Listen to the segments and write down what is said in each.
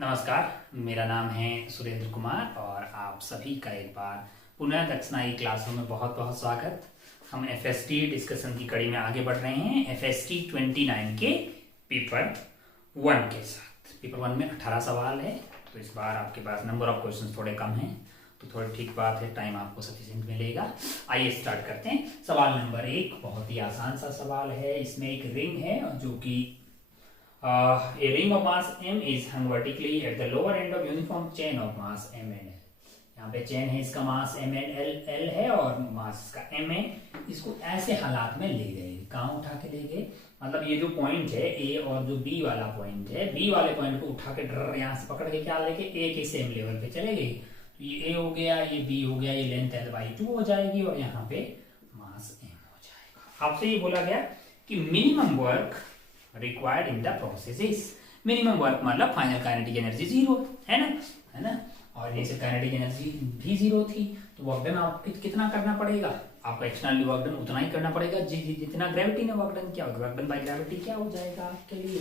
नमस्कार, मेरा नाम है सुरेंद्र कुमार और आप सभी का एक बार पुनः दक्षिणाई क्लासों में बहुत बहुत स्वागत। हम एफएसटी डिस्कशन की कड़ी में आगे बढ़ रहे हैं एफएसटी 29 के पेपर 1 के साथ। पेपर 1 में 18 सवाल है, तो इस बार आपके पास नंबर ऑफ क्वेश्चन थोड़े कम हैं, तो थोड़ी ठीक बात है, टाइम आपको सफिशिएंट मिलेगा। आइए स्टार्ट करते हैं। सवाल नंबर 1 बहुत ही आसान सा सवाल है। इसमें एक रिंग है जो कि a ring of mass m is hung vertically at the lower end of uniform chain of mass m and l। यहाँ पे चेन है, इसका मास m and l है और मास इसका m है। इसको ऐसे हालात में ले गए, कहाँ उठा के ले गए, मतलब ये जो पॉइंट है a और जो b वाला पॉइंट है, b वाले पॉइंट को उठा के यहाँ से पकड़ के क्या लेके a के सेम लेवल पे चले गए। तो ये a हो गया, ये b हो गया, ये लेंथ l/2 हो जाएगी और यहाँ पे मास m हो जाएगा। आपसे ये बोला गया कि minimum work required in the process is, minimum work मतलब फाइनल काइनेटिक एनर्जी 0 है ना, और इनिशियल काइनेटिक एनर्जी भी 0 थी। तो वर्क डन आपको कितना करना पड़ेगा, आपका एक्सटर्नल वर्क डन उतना ही करना पड़ेगा जितना ग्रेविटी ने वर्क डन किया। वर्क डन बाय ग्रेविटी क्या हो जाएगा आपके लिए,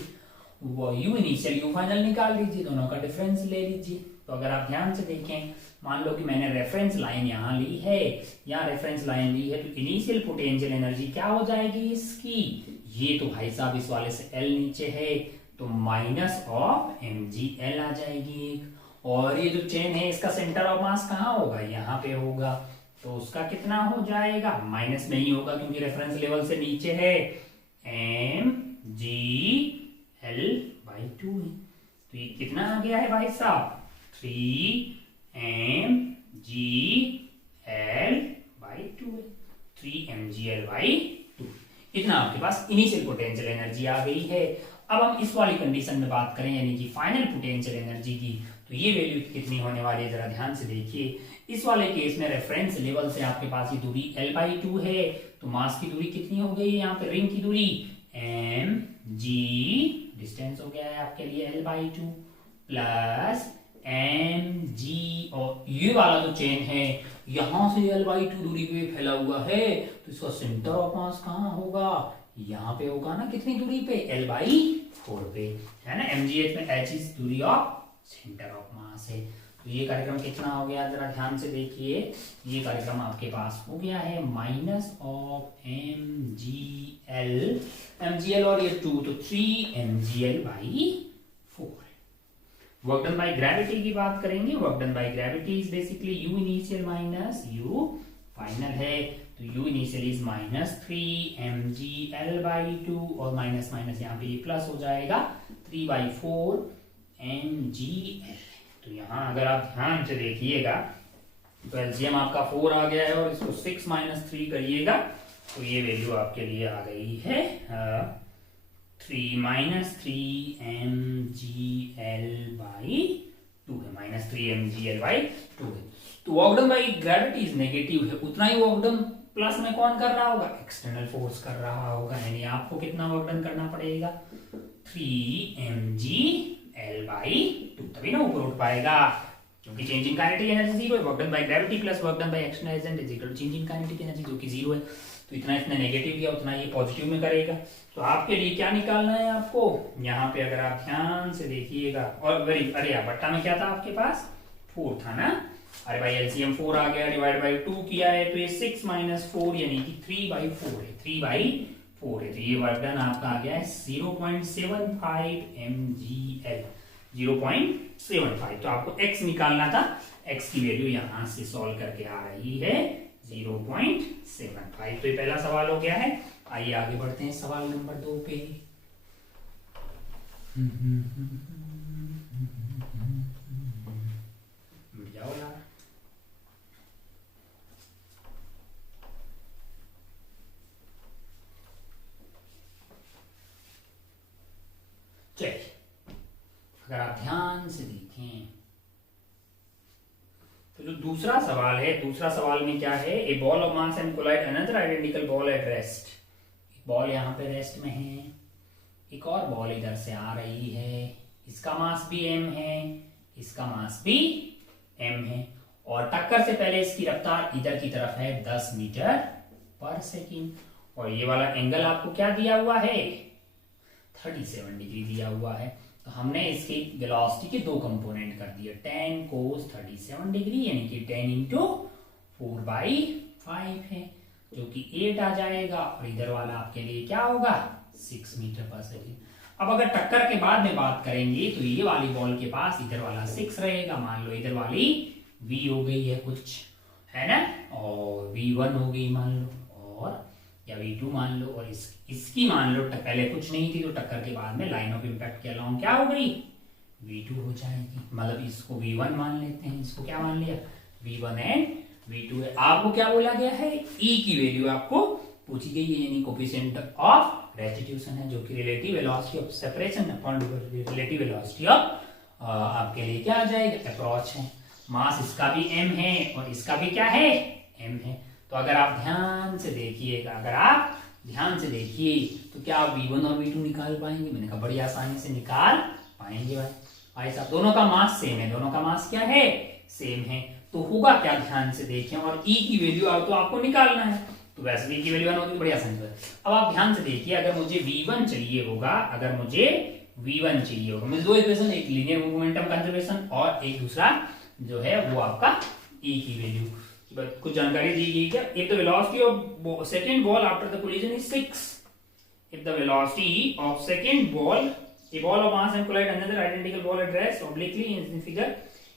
वो यू इनिशियल यू फाइनल निकाल लीजिए, दोनों का डिफरेंस ले लीजिए। तो अगर आप ध्यान से देखें, मान लो कि मैंने रेफरेंस लाइन यहाँ ली है, यहाँ रेफरेंस लाइन ली है, तो इनिशियल पोटेंशियल एनर्जी क्या हो जाएगी इसकी, ये तो भाई साहब इस वाले से L नीचे है तो माइनस ऑफ mgl आ जाएगी। और ये जो चेन है इसका सेंटर ऑफ मास कहाँ होगा, यहाँ पे होगा, तो उसका कितना हो जाएगा, माइनस में ही होगा क्योंकि रेफरेंस लेवल से नीचे है, mgl/2 है। तो ये कितना आ गया है भाई साहब, 3mgl/2 है, 3mgl/2। इतना आपके पास इनिशियल पोटेंशियल एनर्जी आ गई है। अब हम इस वाली कंडीशन में बात करें यानी कि फाइनल पोटेंशियल एनर्जी की, तो ये वैल्यू कितनी होने वाली है जरा ध्यान से देखिए। इस वाले केस में रेफरेंस लेवल से आपके पास ये दूरी l/2 है, तो मास की दूरी कितनी हो गई, यहाँ पे रिंग की दूरी mg, डिस्टेंस हो गया है आपके लिए l/2 प्लस mg, और ये वाला जो चेन है यहां से l/2 दूरी पे फैला हुआ है, तो इसका सेंटर ऑफ मास कहाँ होगा, यहाँ पे होगा ना, कितनी दूरी पे, l/4 पे, है ना। mgh में h इज दूरी ऑफ सेंटर ऑफ मास है। तो ये कार्यक्रम कितना हो गया जरा ध्यान से देखिए, ये कार्यक्रम आपके पास हो गया है माइनस ऑफ mgl और ये 2 तो 3mgl/4। Work done by gravity की बात करेंगे। Work done by gravity is basically you initial minus you final है, तो you initial is minus 3mgl/2 और माइनस माइनस यहाँ पे ये प्लस हो जाएगा 3/4 mgl। तो यहाँ अगर आप ध्यान से देखिएगा तो एलसीएम आपका 4 आ गया है और इसको 6 - 3 करिएगा तो ये वैल्यू आपके लिए आ गई है 3 - 3mgl/2 है, -3mgl/2 है। तो work done by gravity is negative है, उतना ही वर्क डन प्लस में कौन कर रहा होगा, एक्सटर्नल फोर्स कर रहा होगा, यानी आपको कितना वर्क डन करना पड़ेगा 3mgl/2, तभी ना ऊपर उठ पाएगा, क्योंकि चेंजिंग काइनेटिक एनर्जी 0 है। Work done by gravity plus work done by external agent is equal to changing kinetic energy जो कि 0 है। तो इतना इसने नेगेटिव दिया उतना ये पॉजिटिव में करेगा। तो आपके लिए क्या निकालना है आपको, यहाँ पे अगर आप ध्यान से देखिएगा, और अरे यार बट्टा में क्या था आपके पास 4 था ना, अरे भाई एलसीएम 4 आ गया, डिवाइड बाय 2 किया है तो ये 6 - 4 यानी कि 3/4 है, 3/4 है। तो ये वर्क डन आपका आ गया है 0.75 mgl, 0.75। तो आपको x निकालना था, x की वैल्यू यहां से सॉल्व करके आ रही है 0.75। तो ये पहला सवाल हो गया है। आइए आगे बढ़ते हैं सवाल नंबर 2 पे। जाओ यार, चलिए अगर आप ध्यान से देखें तो जो दूसरा सवाल है, दूसरा सवाल में क्या है, a ball of mass and collide another identical ball at rest. एक बॉल यहाँ पे रेस्ट में है, एक और बॉल इधर से आ रही है, इसका मास भी m है, इसका मास भी m है, और टक्कर से पहले इसकी रफ्तार इधर की तरफ है 10 मीटर पर सेकेंड, और ये वाला एंगल आपको क्या दिया हुआ है 37 डिग्री दिया हुआ है। तो हमने इसके वेलोसिटी के दो कंपोनेंट कर दिए, tan cos 37 डिग्री यानी कि 10 इंटू 4/5 है, जो कि 8 आ जाएगा, और इधर वाला आपके लिए क्या होगा 6 मीटर पर सेकेंड। अब अगर टक्कर के बाद में बात करेंगे तो ये वाली बॉल के पास इधर वाला 6 रहेगा, मान लो इधर वाली v हो गई है कुछ, है ना, और v1 हो गई मान लो, और या v2 मान लो, और इसकी मान लो पहले कुछ नहीं थी तो टक्कर के बाद में लाइन ऑफ इम्पैक्ट के अलाउंग क्या हो गई v2 हो जाएगी, मतलब इसको v1 मान लेते हैं, इसको क्या मान लिया v1 एंड v2 है। आपको क्या बोला गया है, e की वैल्यू आपको पूछी गई है, यानी कोफिशिएंट ऑफ रेस्टिट्यूशन है, जो कि relative velocity of separation upon relative velocity of आपके लिए क्या आ जाएगा अप्रोच है। मास इसका भी m है और इसका भी क्या है m है। तो अगर आप ध्यान से देखिएगा, अगर आप ध्यान से देखिए तो क्या आप v1 और v2 निकाल पाएंगे, मैंने कहा बड़ी आसानी से निकाल पाएंगे भाई साहब, दोनों का मास सेम है, दोनों का मास क्या है सेम है, तो होगा क्या ध्यान से देखें, और e की वैल्यू तो आपको निकालना है, तो वैसे भी की वैल्यू 1 होगी, बड़ी आसानी से। अब आप ध्यान से देखिए, अगर मुझे v1 चाहिए होगा, अगर मुझे v1 चाहिए होगा, मुझे दो इक्वेशन, एक लीनियर मोमेंटम कंजर्वेशन और एक दूसरा जो है वो आपका e की वैल्यू, कुछ जानकारी दी गई क्या, if the velocity of second ball after the collision is 6, if the velocity of second ball, a ball of mass and collide another identical ball at rest obliquely in the figure,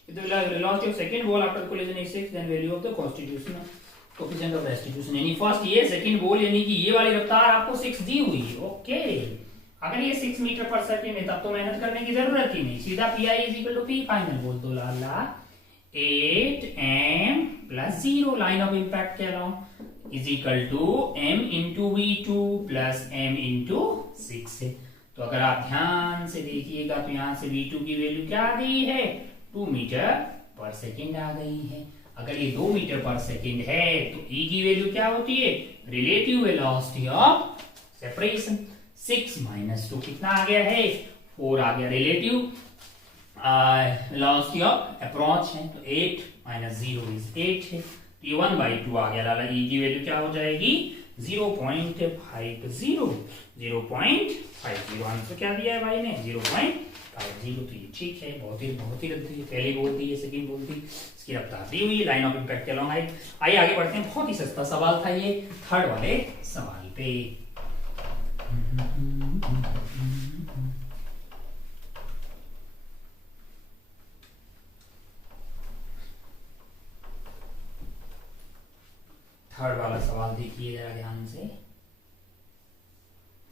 if the velocity of second ball after collision is 6, then value of the constitution coefficient of restitution, यानी first ये second ball यानी कि ये वाली रफ्तार आपको 6 दी हुई है, ओके। अगर ये 6 मीटर पर सेकंड है तब तो मेहनत करने की जरूरत ही नहीं, सीधा pi = p फाइनल बोल दो, लाला 8m + 0 लाइन ऑफ इंपैक्ट के along is equal to m into v2 plus m into 6 है। तो अगर आप ध्यान से देखिएगा तो यहाँ से v2 की वैल्यू क्या आ गई है 2 मीटर पर सेकेंड आ गई है। अगर ये 2 मीटर पर सेकेंड है तो e की वैल्यू क्या होती है रिलेटिव वेलोसिटी ऑफ सेपरेशन, 6 - 2 कितना आ गया है 4 आ गया, रिलेटिव वेलोसिटी ऑफ अप्रोच है तो 8 - 0 इज 8 है, ये 1/2 आ गया, लाला e की वैल्यू क्या हो जाएगी 0.50 आंसर क्या दिया है भाई ने 0.50। तो ये ठीक है, बहुत ही गलती है, पहले बोलती है सेकंड बोलती, इसकी रफ्तार दी हुई है लाइन ऑफ इंपैक्ट के अलाउंग। आइए आगे बढ़ते हैं, बहुत ही सस्ता सवाल था ये थर्ड वाले सवाल पे। थर्ड वाला सवाल देखिए जरा ध्यान से।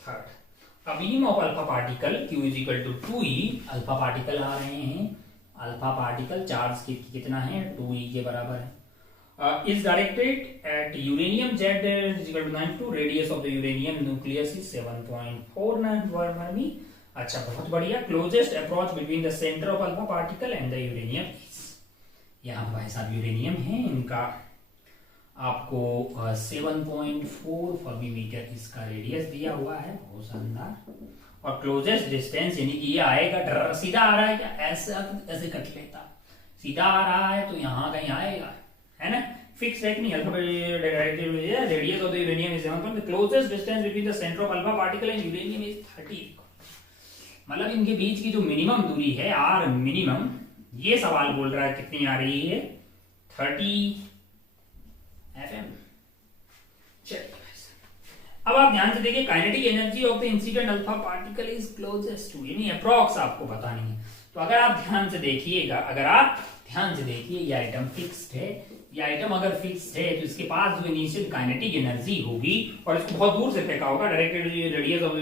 Third, a beam of alpha particle q = 2e, alpha particle आ रहे हैं, अल्फा पार्टिकल चार्ज कितना है 2e के बराबर है, is directed at uranium Z = 92, radius of the uranium nucleus is 7.49 m। अच्छा बहुत बढ़िया, closest approach between the center of alpha particle and the uranium is, यहाँ भाई साहब यूरेनियम है, इनका आपको 7.4 फर्मीमीटर इसका रेडियस दिया हुआ है, बहुत शानदार। और क्लोजेस्ट डिस्टेंस यानी कि ये आएगा सीधा आ रहा है क्या, ऐसे कट लेता, सीधा आ रहा है तो यहाँ कहीं आएगा, है ना, फिक्स है कि नहीं, alpha radius of the uranium is 7, the closest distance between the centre of alpha particle and uranium is 30, मतलब इनके बीच की जो मिनिमम दूरी है आर मिनिमम, ये सवाल बोल रहा है कितनी आ रही है 30 FM। अब आप ध्यान से देखिए, kinetic energy of the incident alpha particle is closest to, यानी अप्रॉक्स आपको बतानी है। तो अगर आप ध्यान से देखिएगा, अगर आप ध्यान से देखिए ये आइटम फिक्स्ड है, ये आइटम अगर फिक्स्ड है तो इसके पास जो इनिशियल काइनेटिक एनर्जी होगी, और इसको बहुत दूर से फेंका होगा, डायरेक्टेड रेडियस ऑफ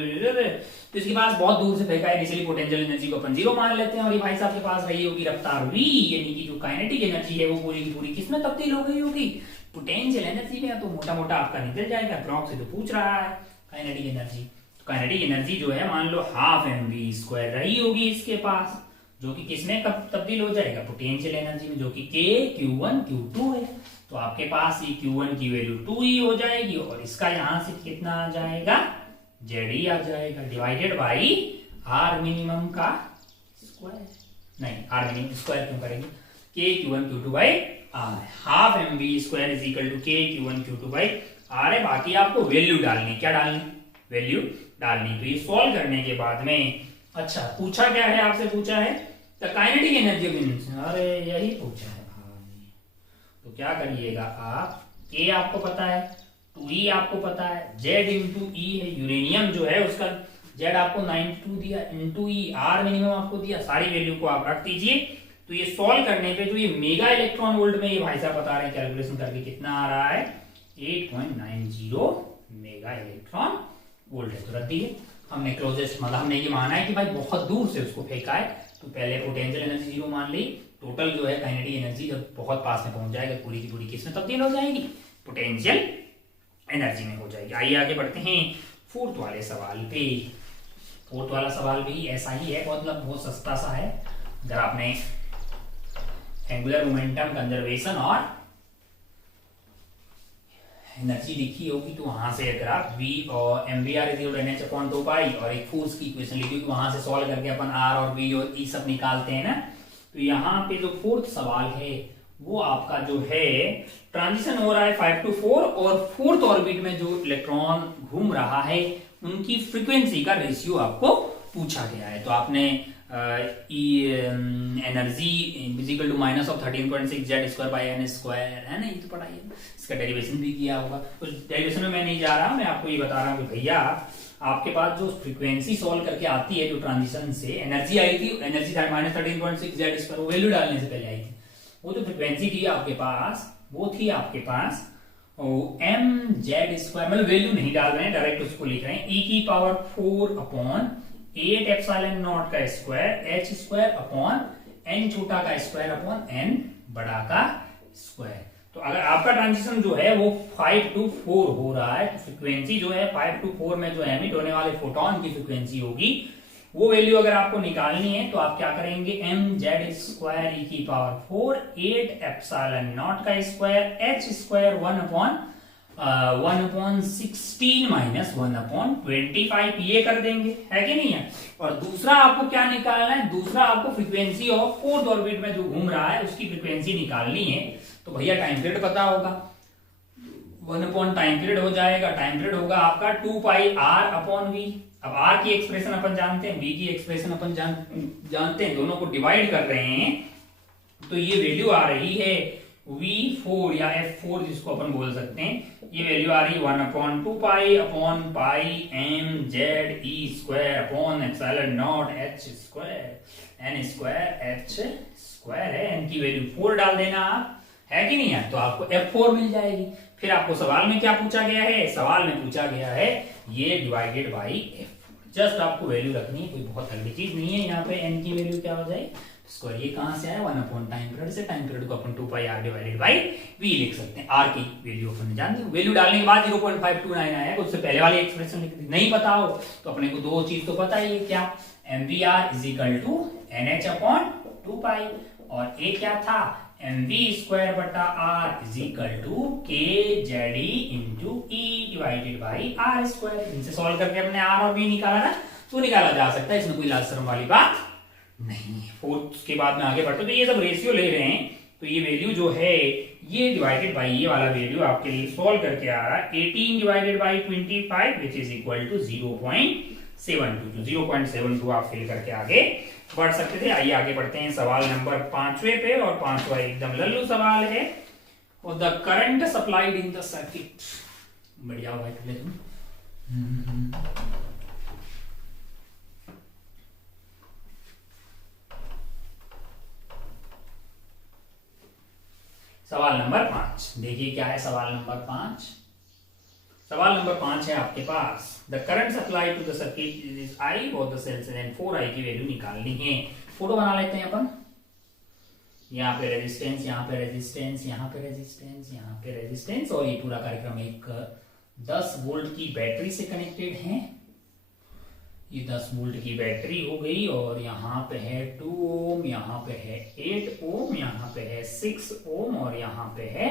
तो इसके पास बहुत दूर से फेंका है, इनिशियली पोटेंशियल एनर्जी को अपन 0 मान लेते हैं, और ये भाई साहब के पास रही होगी रफ्तार v, यानी कि जो काइनेटिक एनर्जी है वो पूरी की पूरी किसमें तब्दील हो गई होगी पोटेंशियल एनर्जी में। तो मोटा मोटा आपका निकल जाएगा, अप्रॉक्स से तो पूछ रहा है काइनेटिक एनर्जी, तो काइनेटिक एनर्जी जो है मान लो ½ mv² रही होगी इसके पास, जो कि किसमें कब तब्दील हो जाएगा पोटेंशियल एनर्जी में, जो कि k q1 q2 है। तो आपके पास ये q1 की वैल्यू 2e हो जाएगी, और इसका यहां से कितना आ जाएगा Ze आ जाएगा, डिवाइडेड बाई r मिनिमम का स्क्वायर, नहीं r मिनिमम स्क्वायर क्यों करेंगे, k q1 q2 by r, ½ mv² is equal to k q1 q2 by r है। बाकी आपको वैल्यू डालनी, क्या डालनी वैल्यू डालनी। तो ये सॉल्व करने के बाद में अच्छा, पूछा क्या है आपसे? पूछा है the kinetic energy of insulation. अरे यही पूछा है भाई। तो क्या करिएगा आप, ए आपको पता है, 2E आपको पता है, Z इंटू ई है, यूरेनियम जो है उसका Z आपको 92 दिया, इंटू ई आर मिनिमम आपको दिया, सारी वैल्यू को आप रख दीजिए। तो ये सॉल्व करने पे जो ये मेगा इलेक्ट्रॉन वोल्ट में ये भाई साहब बता रहे हैं कैलकुलेशन करके कितना आ रहा है, 8.90 मेगा इलेक्ट्रॉन वोल्ट है। तो रख दिए हमने क्लोजेस्ट, मतलब हमने ये माना है कि भाई बहुत दूर से उसको फेंका है, तो पहले पोटेंशियल एनर्जी 0 मान ली, टोटल जो है काइनेटिक एनर्जी जब बहुत पास में पहुंच जाएगा पूरी की पूरी किसमें तब्दील हो जाएगी, पोटेंशियल एनर्जी में हो जाएगी। आइए आगे बढ़ते हैं फोर्थ वाले सवाल पे। फोर्थ वाला सवाल भी ऐसा ही है, मतलब बहुत सस्ता सा है। अगर आपने एंगुलर मोमेंटम कंजर्वेशन और एनर्जी लिखी होगी तो वहां से अगर आप v और mvr NH/2π और एक फोर्स की इक्वेशन लिखी होगी, वहां से सॉल्व करके अपन r और v और e सब निकालते हैं ना। तो यहाँ पे जो फोर्थ सवाल है वो आपका जो है ट्रांजिशन हो रहा है 5 to 4 और फोर्थ ऑर्बिट में जो इलेक्ट्रॉन घूम रहा है उनकी फ्रीक्वेंसी का रेशियो आपको पूछा गया है। तो आपने energy equal to minus of 13.6 Z square by n square है ना, ये तो पढ़ाई है, इसका डेरिवेशन भी किया होगा। उस डेरिवेशन में मैं नहीं जा रहा, मैं आपको ये बता रहा हूँ कि भैया आपके पास जो फ्रीक्वेंसी सॉल्व करके आती है, जो ट्रांजिशन से एनर्जी आई थी, एनर्जी माइनस 13.6 Z स्क्वायर, वो वैल्यू डालने से पहले आई थी, वो जो फ्रीक्वेंसी थी आपके पास वो थी आपके पास mz स्क्वायर, मतलब वैल्यू नहीं डाल रहे हैं, डायरेक्ट उसको लिख रहे हैं, e की पावर 4 अपॉन 8 एप्सिलॉन नॉट का square h square upon n छोटा का स्क्वायर अपॉन n बड़ा का स्क्वायर। तो अगर आपका ट्रांजिशन जो है वो 5 to 4 हो रहा है, तो फ्रीक्वेंसी जो है 5 to 4 में जो एमिट होने वाले फोटोन की फ्रीक्वेंसी होगी, वो वैल्यू अगर आपको निकालनी है तो आप क्या करेंगे, mz स्क्वायर e की पावर 4 8 एप्सिलॉन नॉट का स्क्वायर h स्क्वायर 1/16 माइनस 1/25 ये कर देंगे, है कि नहीं है। और दूसरा आपको क्या निकालना है, दूसरा आपको फ्रीक्वेंसी ऑफ फोर्थ ऑर्बिट में जो घूम रहा है उसकी फ्रीक्वेंसी निकालनी है। तो भैया टाइम पीरियड पता होगा, 1 टाइम पीरियड हो जाएगा, टाइम पीरियड होगा आपका 2πr/v। अब r की एक्सप्रेशन अपन जानते हैं, v की एक्सप्रेशन अपन जानते हैं, दोनों को डिवाइड कर रहे हैं तो ये वैल्यू आ रही है v4 या f4 जिसको अपन बोल सकते हैं, ये वैल्यू आ रही है 1/2π/π mz e square upon epsilon not h square n square h square है, n की वैल्यू 4 डाल देना आप, है कि नहीं है, तो आपको f4 मिल जाएगी। फिर आपको सवाल में क्या पूछा गया है, सवाल में पूछा गया है ये डिवाइडेड बाई f4, जस्ट आपको वैल्यू रखनी है, कोई बहुत अगली चीज नहीं है। यहाँ पे n की वैल्यू क्या हो जाए स्क्वायर, ये कहां से आया 1 टाइम पीरियड से, टाइम पीरियड को अपन 2πr डिवाइडेड बाई v लिख सकते हैं। r की वैल्यू अपन जान दी, वैल्यू डालने के बाद 0.529 आया, उससे पहले वाली एक्सप्रेशन लिख दी। नहीं पता हो तो अपने को दो चीज तो पता ही है, क्या mvr is equal to nh/2π और a क्या था mv स्क्वायर बटा r is equal to kze into e divided by r square. इनसे सॉल्व करके अपने r और v निकाला ना, तो निकाला जा सकता है, इसमें कोई लाज शर्म वाली बात नहीं है। फोर्थ के बाद में आगे बढ़ते तो ये सब रेशियो ले रहे हैं, तो ये वैल्यू जो है ये डिवाइडेड बाई ये वाला वैल्यू आपके लिए सॉल्व करके आ रहा है 18 divided by 25 which is equal to 0.72। 0.72 आप फिल करके आगे बढ़ सकते थे। आइए आगे बढ़ते हैं सवाल नंबर 5वें पे, और 5वां एकदम लल्लू सवाल है, और the current supplied in the circuit, बढ़िया हुआ है तुम। सवाल नंबर 5 देखिए क्या है, सवाल नंबर 5। सवाल नंबर 5 है आपके पास, the current supply to the circuit is I और द सेल्स एंड 4i की वैल्यू निकालनी है। फोटो बना लेते हैं अपन, यहाँ पे रेजिस्टेंस, यहाँ पे रेजिस्टेंस, यहाँ पे रेजिस्टेंस, यहाँ पे रेजिस्टेंस, और ये पूरा कार्यक्रम एक 10 वोल्ट की बैटरी से कनेक्टेड है। ये 10 वोल्ट की बैटरी हो गई, और यहाँ पे है 2 ओम, यहाँ पे है 8 ओम, यहाँ पे है 6 ओम, और यहाँ पे है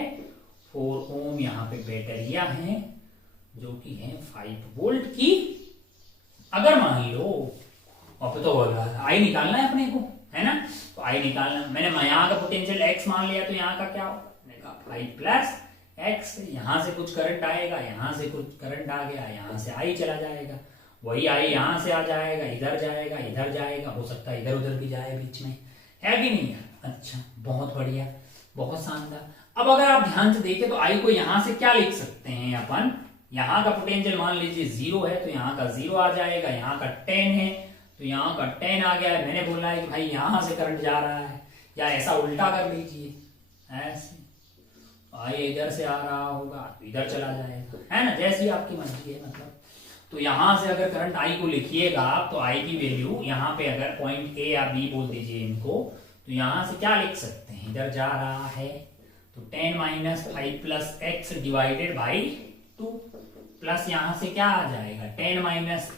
4 ओम। यहाँ पे बैटरियां हैं जो कि है 5 वोल्ट की। अगर मान लो, और तो आई निकालना है अपने को, है ना, तो आई निकालना, मैंने यहाँ का पोटेंशियल x मान लिया, तो यहाँ का क्या होगा, मैंने कहा 5 प्लस x, यहाँ से कुछ करंट आएगा, यहाँ से कुछ करंट आ गया, यहाँ से आई चला जाएगा, वही आई यहाँ से आ जाएगा, इधर जाएगा, इधर जाएगा, हो सकता है इधर उधर भी जाए बीच में, है कि नहीं है। अच्छा, बहुत बढ़िया, बहुत शानदार। अब अगर आप ध्यान से देखें तो आई को यहाँ से क्या लिख सकते हैं अपन, यहाँ का पोटेंशियल मान लीजिए 0 है तो यहाँ का 0 आ जाएगा, यहाँ का 10 है तो यहाँ का 10 आ गया है। मैंने बोला है कि भाई यहाँ से करंट जा रहा है, या ऐसा उल्टा कर लीजिए, ऐसे आई इधर से आ रहा होगा तो इधर चला जाएगा, है ना, जैसी आपकी मर्जी है। मतलब तो यहां से अगर करंट आई को लिखिएगा आप तो आई की वैल्यू यहाँ पे अगर पॉइंट ए या बी बोल दीजिए इनको, तो यहां से क्या लिख सकते हैं, इधर जा रहा है तो 10 minus 5 plus x divided by 2, plus यहां से क्या आ जाएगा 10 माइनस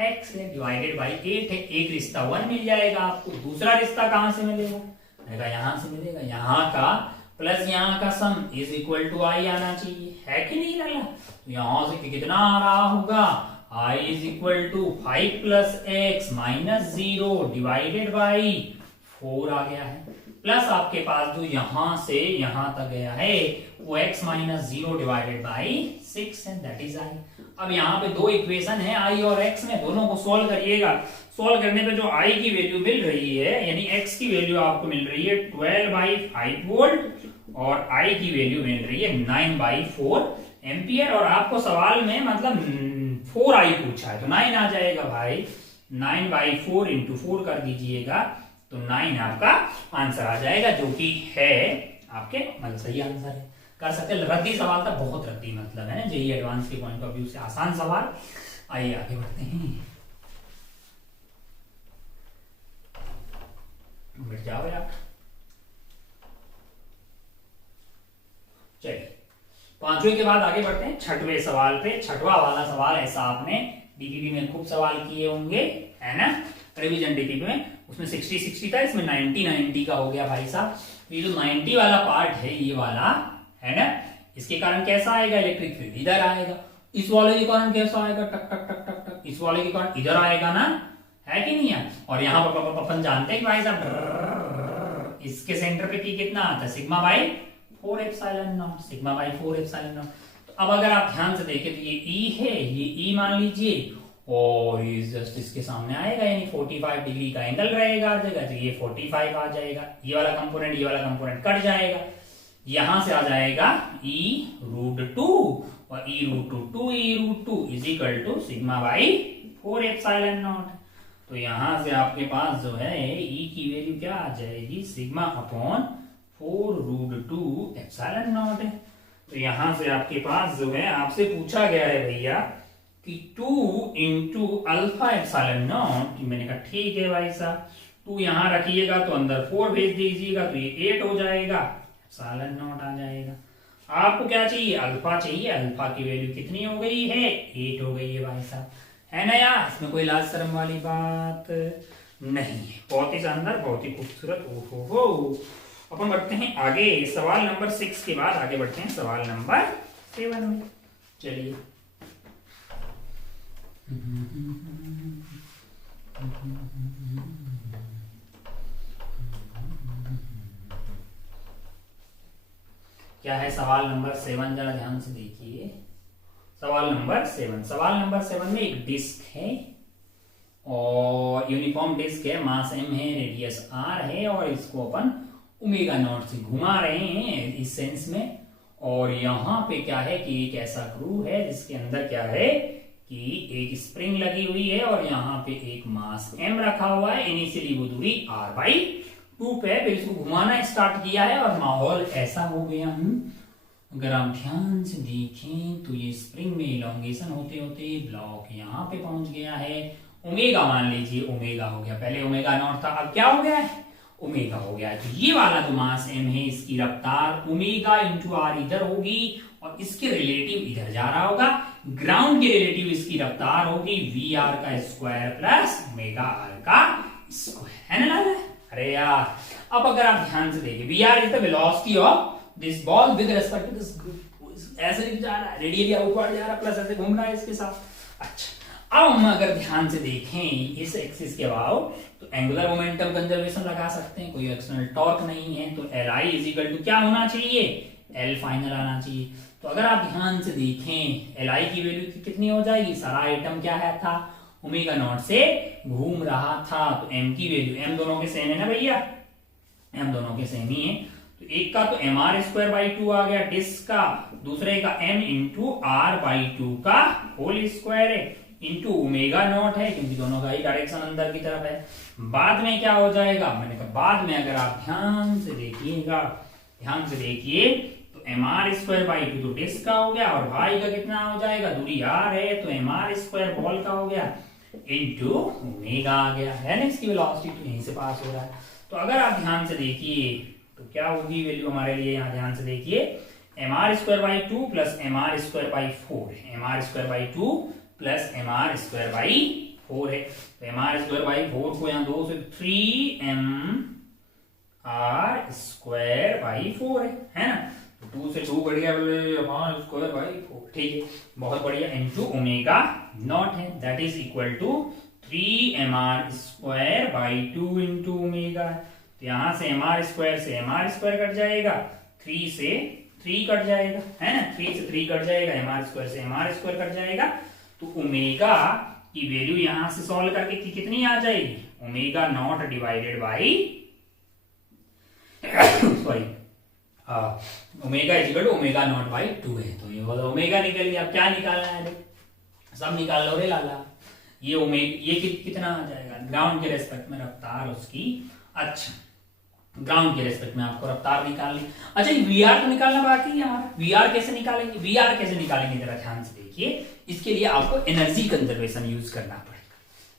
एक्स डिवाइडेड बाई 8 है। एक रिश्ता 1 मिल जाएगा आपको, दूसरा रिश्ता कहां से मिलेगा, यहां से मिलेगा, यहाँ का प्लस यहाँ का सम इज इक्वल टू आई आना चाहिए, है कि नहीं लगा। तो यहां से कितना आ रहा होगा, I is equal to 5 plus X minus 0 divided by 4 आ गया है, प्लस आपके पास जो यहां से यहां तक गया है वो x माइनस 0 डिवाइडेड बाई 6 है, दैट इज आई। अब यहाँ पे दो इक्वेशन है i और x में, दोनों को सॉल्व करिएगा। सॉल्व करने पे जो i की वैल्यू मिल रही है यानी x की वैल्यू आपको मिल रही है 12/5 वोल्ट और i की वैल्यू मिल रही है 9/4 एम्पियर। और आपको सवाल में मतलब 4i पूछा है तो 9 आ जाएगा भाई, 9/4 इंटू 4 कर दीजिएगा तो 9 आपका आंसर आ जाएगा, जो कि है आपके मतलब सही आंसर है। कर सकते हैं, रद्दी सवाल था, बहुत रद्दी मतलब है ना, जेईई एडवांस के पॉइंट ऑफ व्यू से आसान सवाल। आइए आगे बढ़ते हैं, बैठ जाओ आप। चलिए पांचवें के बाद आगे बढ़ते हैं छठवें सवाल पे। छठवा वाला सवाल ऐसा आपने डीपीपी में खूब सवाल किए होंगे, है ना, रिवीजन डीपीपी में, उसमें 60-60 था, इसमें 90-90 का हो गया भाई साहब। ये जो 90 वाला पार्ट है ये वाला, है ना, इसके कारण कैसा आएगा इलेक्ट्रिक फील्ड, इधर आएगा। इस वाले के कारण कैसा आएगा, टक टक टक टक टक, इस वाले के कारण इधर आएगा ना, है कि नहीं है। और यहाँ पर अपन जानते हैं कि भाई साहब इसके सेंटर पे P कितना आता है, sigma by 4 epsilon not, sigma by 4 epsilon nought. तो अब अगर आप ध्यान से देखें तो ये E है, ये E मान लीजिए, और ये जस्ट इसके सामने आएगा यानी 45 डिग्री का एंगल रहेगा हर जगह, तो ये 45 आ जाएगा। ये वाला कंपोनेंट कट जाएगा, यहां से आ जाएगा E√2 और E√2 is equal to sigma by 4 epsilon nought. तो यहां से आपके पास जो है E की वैल्यू क्या आ जाएगी, सिग्मा अपॉन 4√2 एप्सिलॉन नॉट है। तो यहां से आपके पास जो है आपसे पूछा गया है भैया कि 2 इंटू अल्फा एप्सिलॉन नॉट। मैंने कहा ठीक है भाई साहब, 2 यहां रखिएगा तो अंदर 4 भेज दीजिएगा तो ये 8 हो जाएगा, एप्सिलॉन नॉट आ जाएगा। आपको क्या चाहिए, अल्फा चाहिए। अल्फा की वैल्यू कितनी हो गई है, 8 हो गई है भाई साहब, है ना यार, इसमें कोई लाज शर्म वाली बात नहीं है। बहुत ही शानदार, बहुत ही खूबसूरत। ओहो, अपन बढ़ते हैं आगे, सवाल नंबर 6 के बाद आगे बढ़ते हैं सवाल नंबर 7 में। चलिए क्या है सवाल नंबर 7, जरा ध्यान से देखिए। सवाल नंबर 7 में एक डिस्क है और यूनिफॉर्म डिस्क है, मास m है, रेडियस r है, और इसको अपन ओमेगा नॉट से घुमा रहे हैं इस सेंस में। और यहाँ पे क्या है कि एक ऐसा क्रू है जिसके अंदर क्या है कि एक स्प्रिंग लगी हुई है और यहाँ पे एक मास m रखा हुआ है। इनिशियली वो दूरी r/2 पे, फिर इसको घुमाना स्टार्ट किया है और माहौल ऐसा हो गया। अगर आप ध्यान से देखें तो ये स्प्रिंग में इलोंगेशन होते होते ब्लॉक यहाँ पे पहुंच गया है। ओमेगा मान लीजिए ओमेगा हो गया, पहले ओमेगा नॉट था, अब क्या हो गया है, ओमेगा हो गया है। तो ये वाला जो मास m है इसकी रफ्तार ओमेगा इंटू आर इधर होगी और इसके रिलेटिव इधर जा रहा होगा। ग्राउंड के रिलेटिव इसकी रफ्तार होगी वी.आर का स्क्वायर प्लस ओमेगा आर का स्क्वायर, है ना। अरे यार, अब अगर आप ध्यान से देखिए, V R is the velocity of this ball with respect to this group, ऐसे जा रहा है, रेडियली आउटवर्ड जा रहा है, प्लस ऐसे घूम रहा है इसके साथ। अच्छा, अब हम अगर ध्यान से देखें इस एक्सिस के अबाउट तो एंगुलर मोमेंटम कंजर्वेशन लगा सकते हैं, कोई एक्सटर्नल टॉर्क नहीं है, तो Li इज इक्वल टू क्या होना चाहिए, एल फाइनल आना चाहिए। तो अगर आप ध्यान से देखें एल आई की वैल्यू कितनी हो जाएगी, सारा आइटम क्या है था, ओमेगा नॉट से घूम रहा था, तो एम की वैल्यू, एम दोनों के सेम है ना भैया, एम दोनों के सेम ही है, तो एक का तो M R square by two आ गया डिस्क का, दूसरे का M into R by two का होल स्क्वायर है, इंटू ओमेगा नॉट है क्योंकि दोनों का ही डायरेक्शन अंदर की तरफ है। बाद में क्या हो जाएगा, मैंने कहा बाद में अगर आप ध्यान से देखिएगा, ध्यान से देखिए, तो M R square by two तो डिस्क का हो गया, और भाई का कितना हो जाएगा, दूरी आर है तो एम आर स्क्वायर बॉल का हो गया इंटू ओमेगा आ गया, है ना, इसकी वेलोसिटी तो यहीं से पास हो रहा है। तो अगर आप ध्यान से देखिए तो क्या होगी वैल्यू हमारे लिए, यहाँ ध्यान से देखिए, M R square by two plus M R square by four, M R square by two plus M R square by four है, तो M R square by four को यहाँ दो से, three M R square by four है ना, two से two cut गया, स्क्वायर बाई फोर, ठीक है, बहुत बढ़िया, इंटू ओमेगा नॉट है, that is equal to three M R square by two into omega, तो यहां से एम आर स्क्वायर से एम आर स्क्वायर कट जाएगा, थ्री से थ्री कट जाएगा, है ना, थ्री से थ्री कट जाएगा, एम आर स्क्वायर से एम आर स्क्वायर कट जाएगा, तो ओमेगा की वैल्यू यहां से सॉल्व करके कितनी आ जाएगी, omega nought divided by sorry omega is equal to omega nought by two है, तो ये वाला ओमेगा निकल गया। अब क्या निकालना है, सब निकाल लो रे लाला, ये ओमेगा ये कितना आ जाएगा, ग्राउंड के रेस्पेक्ट में रफ्तार उसकी, अच्छा ग्राउंड के रेस्पेक्ट में आपको रफ्तार निकालनी, अच्छा वी आर तो निकालना बाकी है हमारा, वी आर कैसे निकालेंगे, वी आर कैसे निकालेंगे जरा ध्यान से देखिए, इसके लिए आपको एनर्जी कंजर्वेशन यूज करना पड़ेगा।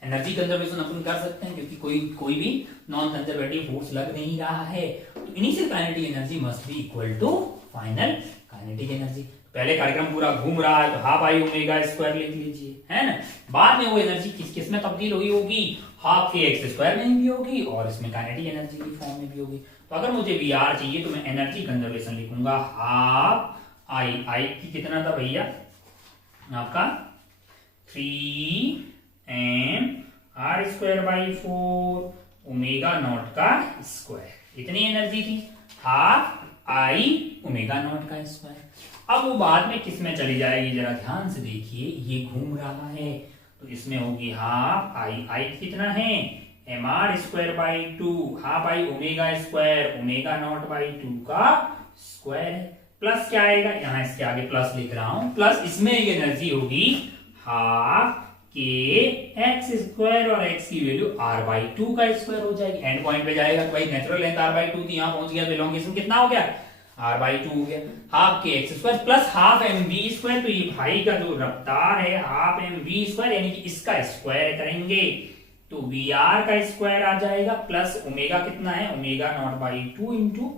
एनर्जी कंजर्वेशन अपन कर सकते हैं क्योंकि कोई भी नॉन कंजर्वेटिव फोर्स लग नहीं रहा है, तो initial kinetic energy must be equal to final kinetic energy. पहले कार्यक्रम पूरा घूम रहा है तो हाफ आई ओमेगा स्क्वायर लिख लीजिए, है ना, बाद में वो एनर्जी किस में तब्दील हुई होगी, हाफ के एक्स स्क्वायर में भी होगी और इसमें काइनेटिक एनर्जी की फॉर्म में भी होगी। तो अगर मुझे वी आर चाहिए तो मैं एनर्जी कंजर्वेशन लिखूंगा, हाफ आई, आई की कितना था भैया आपका, three M R square by four omega nought का स्क्वायर, इतनी एनर्जी थी, हाफ आई ओमेगा नॉट का स्क्वायर। अब वो बाद में किस में चली जाएगी, जरा ध्यान से देखिए, ये घूम रहा है तो इसमें होगी हाफ आई, आई कितना है, M R square by two, half I omega square omega nought by two का स्क्वायर, प्लस क्या आएगा, यहां इसके आगे प्लस लिख रहा हूं, प्लस इसमें एक एनर्जी होगी हाफ के एक्स स्क्वायर, और एक्स की वैल्यू आर बाई टू का स्क्वायर हो जाएगी, एंड पॉइंट पे जाएगा तो भाई natural length R by two थी, यहां पहुंच गया तो एलोंगेशन कितना हो गया, आर बाई टू हो गया, half k x square plus half M V square, तो ये भाई का जो रफ्तार है हाफ एम वी स्क्वायर, यानी कि इसका स्क्वायर करेंगे तो वी आर का स्क्वायर आ जाएगा, प्लस ओमेगा कितना है, omega nought by two into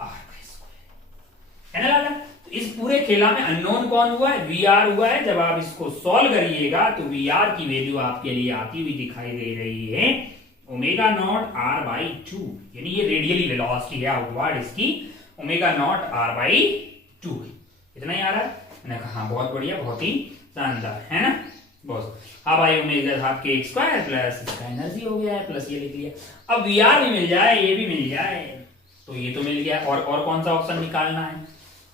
R का स्क्वायर, है ना लाला। तो इस पूरे खेला में अननोन कौन हुआ है, वी आर हुआ है। जब आप इसको सॉल्व करिएगा तो वी आर की वैल्यू आपके लिए आती हुई दिखाई दे रही है omega nought R by two, यानी ये रेडियली वेलोसिटी है आउटवर्ड इसकी, omega nought R by two, इतना ही आ रहा है, मैंने कहा हाँ बहुत बढ़िया, बहुत ही शानदार, है ना, बहुत half I omega half k x square plus इसका एनर्जी हो गया है, प्लस ये लिख लिया। अब वी आर भी मिल जाए, ये भी मिल जाए, तो ये तो मिल गया, और कौन सा ऑप्शन निकालना है,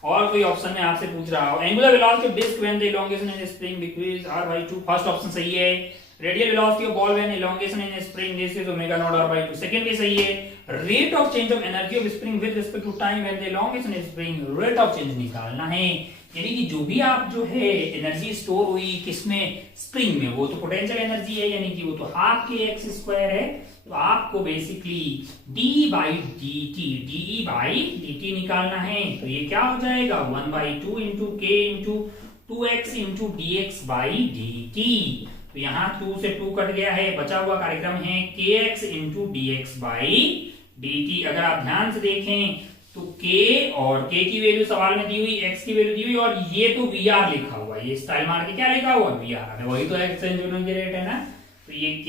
और कोई ऑप्शन में आपसे पूछ रहा हो, angular velocity of disc when the elongation in spring decrease R by two, first option सही है। Radial velocity of ball when elongation in spring this is omega nought R by two, second भी सही है। Rate of change of energy of spring with respect to time when the elongation in spring, rate of change निकालना है, यानी कि जो भी आप जो है एनर्जी स्टोर हुई किसमें, स्प्रिंग में, वो तो पोटेंशियल एनर्जी है, यानी कि वो तो हाफ के एक्स स्क्वायर है, तो आपको basically D by D T, D by D T निकालना है, तो ये क्या हो जाएगा, वन बाई टू इंटू के into two x into D x by D T, तो यहाँ 2 से 2 कट गया है, बचा हुआ कार्यक्रम है के x into D x by D T. अगर आप ध्यान से देखें तो k और k की वैल्यू सवाल में दी हुई, x की वैल्यू दी हुई, और ये तो वी आर लिखा हुआ है, ये स्टाइल मार के क्या लिखा हुआ, वी आर, वही तो एक्सचेंज के रेट है ना, तो ये k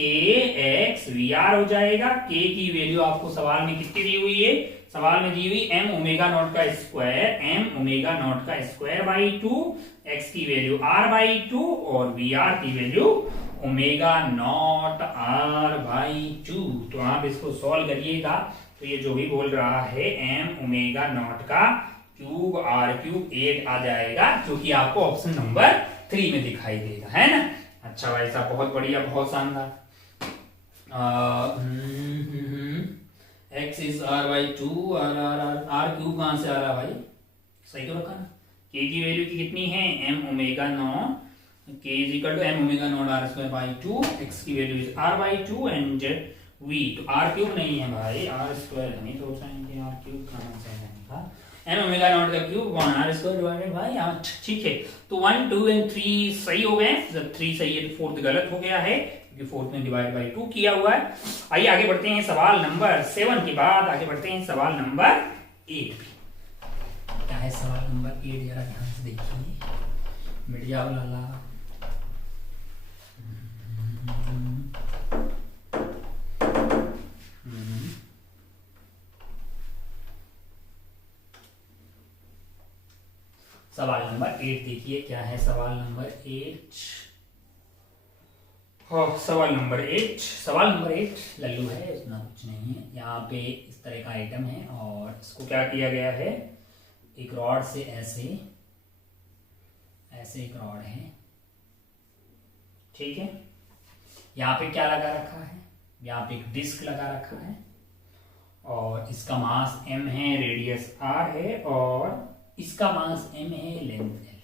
x वी आर हो जाएगा। k की वैल्यू आपको सवाल में कितनी दी हुई है, सवाल में दी हुई m ओमेगा नॉट का स्क्वायर, m ओमेगा नॉट का स्क्वायर बाई टू, x की वैल्यू r बाई टू, और वी आर की value omega naught r by two. तो आप इसको सॉल्व करिएगा तो ये जो भी बोल रहा है m ओमेगा नॉट का क्यूब आर क्यूब 8 आ जाएगा, जो कि आपको ऑप्शन नंबर 3 में दिखाई देगा, है ना। अच्छा भाई साहब, बहुत बढ़िया, बहुत शानदार। X is R by 2, R cube कहां से आ रहा भाई, सही तो रखा ना। के की वैल्यू की कितनी है, M omega nought, K is equal to M omega nought R square by 2, X की value is R by 2 and V, तो आर क्यूब नहीं है भाई, आर स्क्वायर नहीं सोच रहे हैं कि आर क्यूब कहां से आएगा, एम ओमेगा नॉट का cube one R square divided by R, ठीक है। तो 1 2 एंड 3 सही हो गए, जब 3 सही है तो फोर्थ गलत हो गया है, क्योंकि फोर्थ में डिवाइड बाय 2 किया हुआ है। आइए आगे बढ़ते हैं सवाल नंबर 7 के बाद आगे बढ़ते हैं सवाल नंबर 8 पे। क्या है सवाल नंबर 8, जरा ध्यान से देखिए, मिट जाओ लाला। सवाल नंबर 8 देखिए, क्या है सवाल नंबर 8। सवाल नंबर 8 लल्लू है, इतना कुछ नहीं है। यहाँ पे इस तरह का आइटम है और इसको क्या किया गया है, एक रॉड से ऐसे एक रॉड है, ठीक है। यहाँ पे क्या लगा रखा है, यहाँ पे एक डिस्क लगा रखा है और इसका मास m है, रेडियस r है और इसका मास m है, लेंथ l है।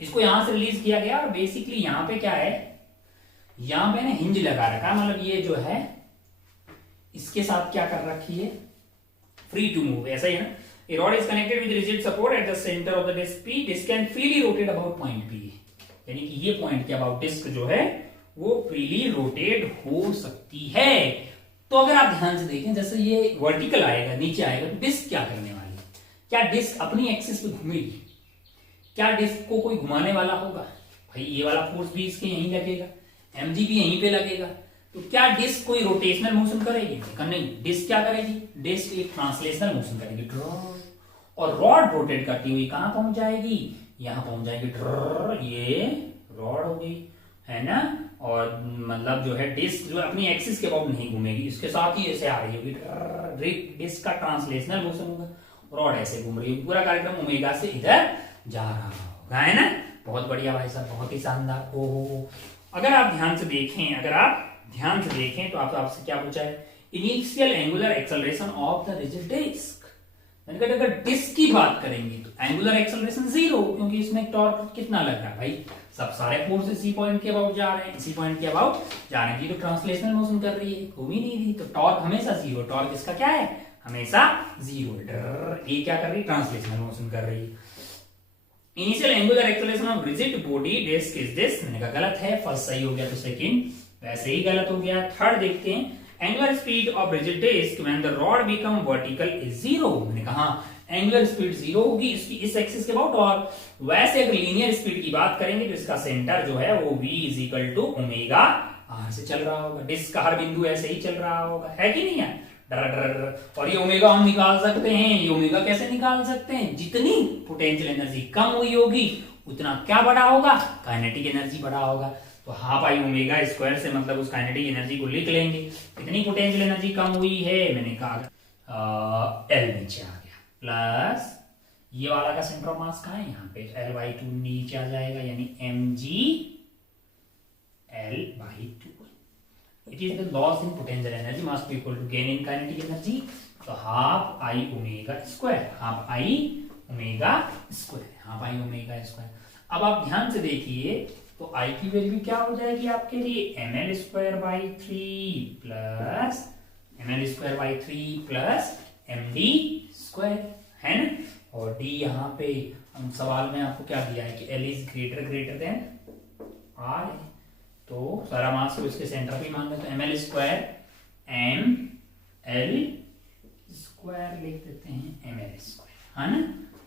इसको यहां से रिलीज किया गया और बेसिकली यहाँ पे क्या है, यहाँ पे ना हिंज लगा रखा है, मतलब ये जो है इसके साथ क्या कर रखी है, फ्री टू मूव, ऐसा ही है ना। A rod is connected with rigid support at the center of the disc P. Disc can freely rotate about point P. यानी कि ये पॉइंट के अबाउट डिस्क जो है वो फ्रीली रोटेट हो सकती है। तो अगर आप ध्यान से देखें, जैसे ये वर्टिकल आएगा, नीचे आएगा, तो डिस्क क्या करने वाली है, क्या डिस्क अपनी एक्सिस पे घूमेगी, क्या डिस्क को कोई घुमाने वाला होगा, भाई ये वाला फोर्स भी इसके यहीं लगेगा, mg भी यहीं पे लगेगा, तो क्या डिस्क कोई रोटेशनल मोशन करेगी, नहीं। डिस्क क्या करेगी, डिस्क एक ट्रांसलेशनल मोशन करेगी, और रॉड रोटेट करती हुई कहां पहुंच जाएगी, यहां पहुंच जाएगी, ये रॉड हो गई, है ना। और मतलब जो है डिस्क जो अपनी एक्सिस के अबाउट नहीं घूमेगी, इसके साथ ही ऐसे आ रही होगी, डिस्क का ट्रांसलेशनल मोशन होगा, रॉड ऐसे घूम रही होगी, पूरा कार्यक्रम ओमेगा से इधर जा रहा होगा, है ना। बहुत बढ़िया भाई साहब, बहुत ही शानदार। ओहो, अगर आप ध्यान से देखें तो आपसे क्या पूछा है, initial angular acceleration of the rigid disc. अगर डिस्क की बात करेंगे तो एंगुलर एक्सेलरेशन 0, क्योंकि इसमें टॉर्क कितना लग रहा है भाई, सब सारे फोर्स इसी पॉइंट के अबाउट जा रहे हैं, इसी पॉइंट के अबाउट जा रहे हैं, तो ट्रांसलेशनल मोशन कर रही है, घूम ही नहीं रही, तो टॉर्क हमेशा 0, टॉर्क इसका क्या है, हमेशा 0। ये क्या कर रही है, ट्रांसलेशनल मोशन कर रही है। Initial angular acceleration of rigid body disc is this, मैंने कहा गलत है, फर्स्ट सही हो गया तो सेकंड वैसे ही गलत हो गया। थर्ड देखते हैं, angular speed of rigid disc when the rod become vertical is 0। मैंने कहा एंगुलर स्पीड 0 होगी इसकी इस एक्सिस के अबाउट, और वैसे अगर लीनियर स्पीड की बात करेंगे तो इसका सेंटर जो है वो v is equal to omega r से चल रहा होगा, डिस्क का हर बिंदु ऐसे ही चल रहा होगा, है कि नहीं है, और ये ओमेगा हम निकाल सकते हैं, ये ओमेगा कैसे निकाल सकते हैं, जितनी पोटेंशियल एनर्जी कम हुई होगी उतना क्या बड़ा होगा, काइनेटिक एनर्जी बड़ा होगा। तो हाफ आई ओमेगा स्क्वायर से मतलब उस काइनेटिक एनर्जी को लिख लेंगे, कितनी पोटेंशियल एनर्जी कम हुई है, मैंने कहा एल नीचे आ गया, प्लस ये वाला का सेंटर ऑफ मास कहाँ है, यहाँ पे L/2 नीचे आ जाएगा, यानी mg L/2। It is the loss in potential energy must be equal to gain in kinetic energy, तो half I omega square, half I omega square. अब आप ध्यान से देखिए, तो आई की वैल्यू क्या हो जाएगी आपके लिए, ml² प्लस md स्क्वायर, है ना। और d यहाँ पे हम सवाल में आपको क्या दिया है कि L is greater than R, तो सारा मास को इसके सेंटर पे मान लेते हैं, ml² ml² लिख देते हैं, ml², है ना।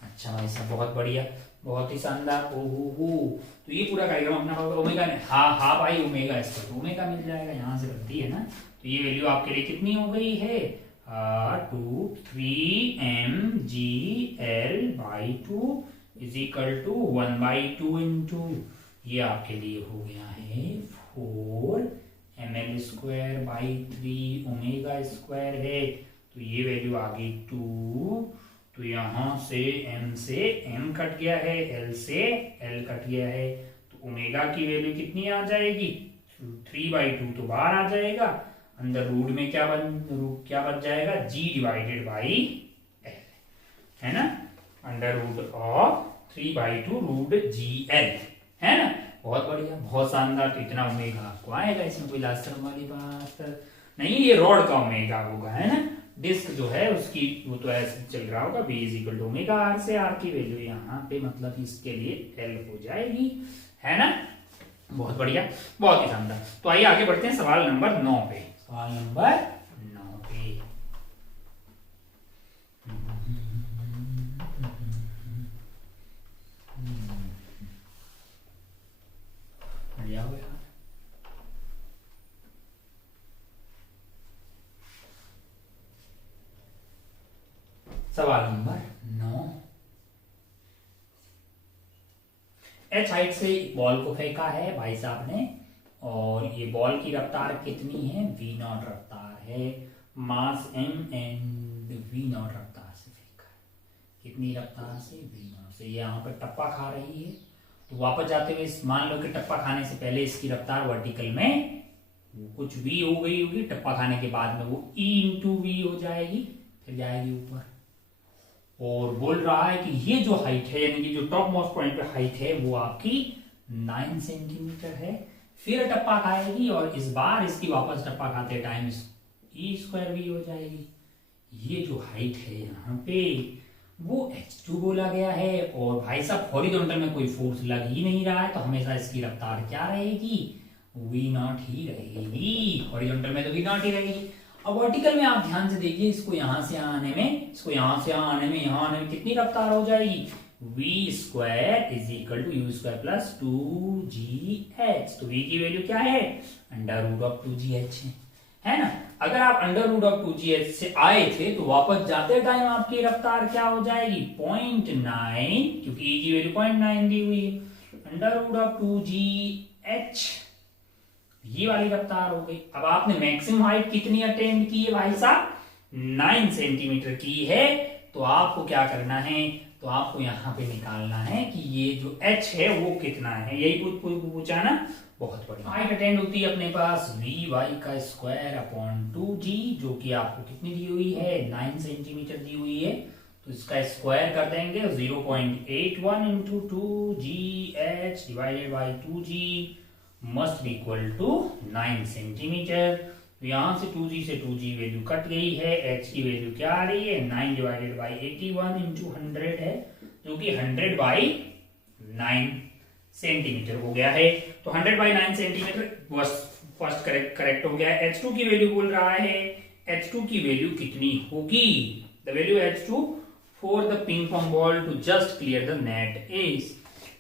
अच्छा भाई साहब, बहुत बढ़िया, बहुत ही शानदार। ओहो, तो ये पूरा कार्यक्रम अपना ओमेगा ने half I omega square, omega मिल जाएगा, यहाँ से बनती है ना। तो ये वैल्यू आपके लिए कितनी हो गई है, 3mgl/2 is equal to 1/2 into, ये आपके लिए हो गया है 4ml²/3 ओमेगा स्क्वायर है, तो ये वैल्यू आ गई 2 तो यहां से m कट गया है, l से l कट गया है, तो ओमेगा की वैल्यू कितनी आ जाएगी? 3/2 तो बाहर आ जाएगा, अंदर रूट में क्या बच जाएगा? g डिवाइडेड बाई l, है ना, under root of 3/2 root GL, है ना। बहुत बढ़िया, बहुत शानदार। तो इतना ओमेगा आपको आएगा, इसमें कोई लास्ट टर्म वाली बात नहीं, ये रॉड का ओमेगा होगा, है ना। डिस्क जो है उसकी वो तो ऐसे चल रहा होगा, B equal to omega R से R की वैल्यू यहाँ पे मतलब इसके लिए L हो जाएगी, है ना। बहुत बढ़िया, बहुत ही शानदार। तो आइए आगे बढ़ते हैं सवाल नंबर 9 पे। सवाल नंबर 9 पे बढ़िया हो यार। सवाल नंबर 9, h हाइट से बॉल को फेंका है भाई साहब ने, और ये बॉल की रफ्तार कितनी है? v0 रफ्तार है, मास m एंड v0 रफ्तार से फेंका है। कितनी रफ्तार से? v0 से। ये यहाँ पर टप्पा खा रही है, तो वापस जाते हुए मान लो कि टप्पा खाने से पहले इसकी रफ्तार वर्टिकल में कुछ v हो गई होगी, टप्पा खाने के बाद में वो e इंटू वी हो जाएगी, फिर जाएगी ऊपर। और बोल रहा है कि ये जो हाइट है, यानी कि जो टॉप मोस्ट पॉइंट पे हाइट है वो आपकी 9 सेंटीमीटर है। फिर टप्पा खाएगी और इस बार इसकी वापस टप्पा खाते टाइम ई स्क्वायर भी हो जाएगी। ये जो हाइट है यहाँ पे वो h2 बोला गया है, और भाई साहब हॉरिजॉन्टल में कोई फोर्स लग ही नहीं रहा है, तो हमेशा इसकी रफ्तार क्या रहेगी? v0 ही रहेगी। हॉरिजॉन्टल में तो v0 ही रहेगी। अब वर्टिकल में आप ध्यान से देखिए, इसको यहां से यहां आने में, इसको यहां से यहां आने में, यहां आने में कितनी रफ्तार हो जाएगी? v square is equal to u square plus 2gh। तो v की वैल्यू क्या है? अंडर रूट ऑफ 2gh है ना। अगर आप अंडर रूट ऑफ 2gh से आए थे तो वापस जाते टाइम आपकी रफ्तार क्या हो जाएगी? 0.9, क्योंकि e की वैल्यू 0.9 दी हुई है, अंडर रूट ऑफ 2gh, ये वाली रफ्तार हो गई। अब आपने मैक्सिमम हाइट कितनी अटेंड की है भाई साहब? 9 सेंटीमीटर की है। तो आपको क्या करना है? तो आपको यहाँ पे निकालना है कि ये जो h है वो कितना है, यही पूछा ना। बहुत बढ़िया। हाइट अटेंड होती है अपने पास vy का स्क्वायर अपॉन 2g, जो कि आपको कितनी दी हुई है? 9 सेंटीमीटर दी हुई है। तो इसका स्क्वायर कर देंगे, 0.81 into 2gh divided by 2g must be equal to 9 centimetre. तो यहां से 2g से 2g वैल्यू कट गई है, h की वैल्यू क्या आ रही है? 9 डिवाइडेड बाई 81 इंटू 100 है, जो कि 100 बाई 9 सेंटीमीटर हो गया है। तो 100 बाई 9 सेंटीमीटर फर्स्ट करेक्ट हो गया है। h2 की वैल्यू बोल रहा है, h2 की वैल्यू कितनी होगी? The value h2 for the ping pong ball to just clear the net is,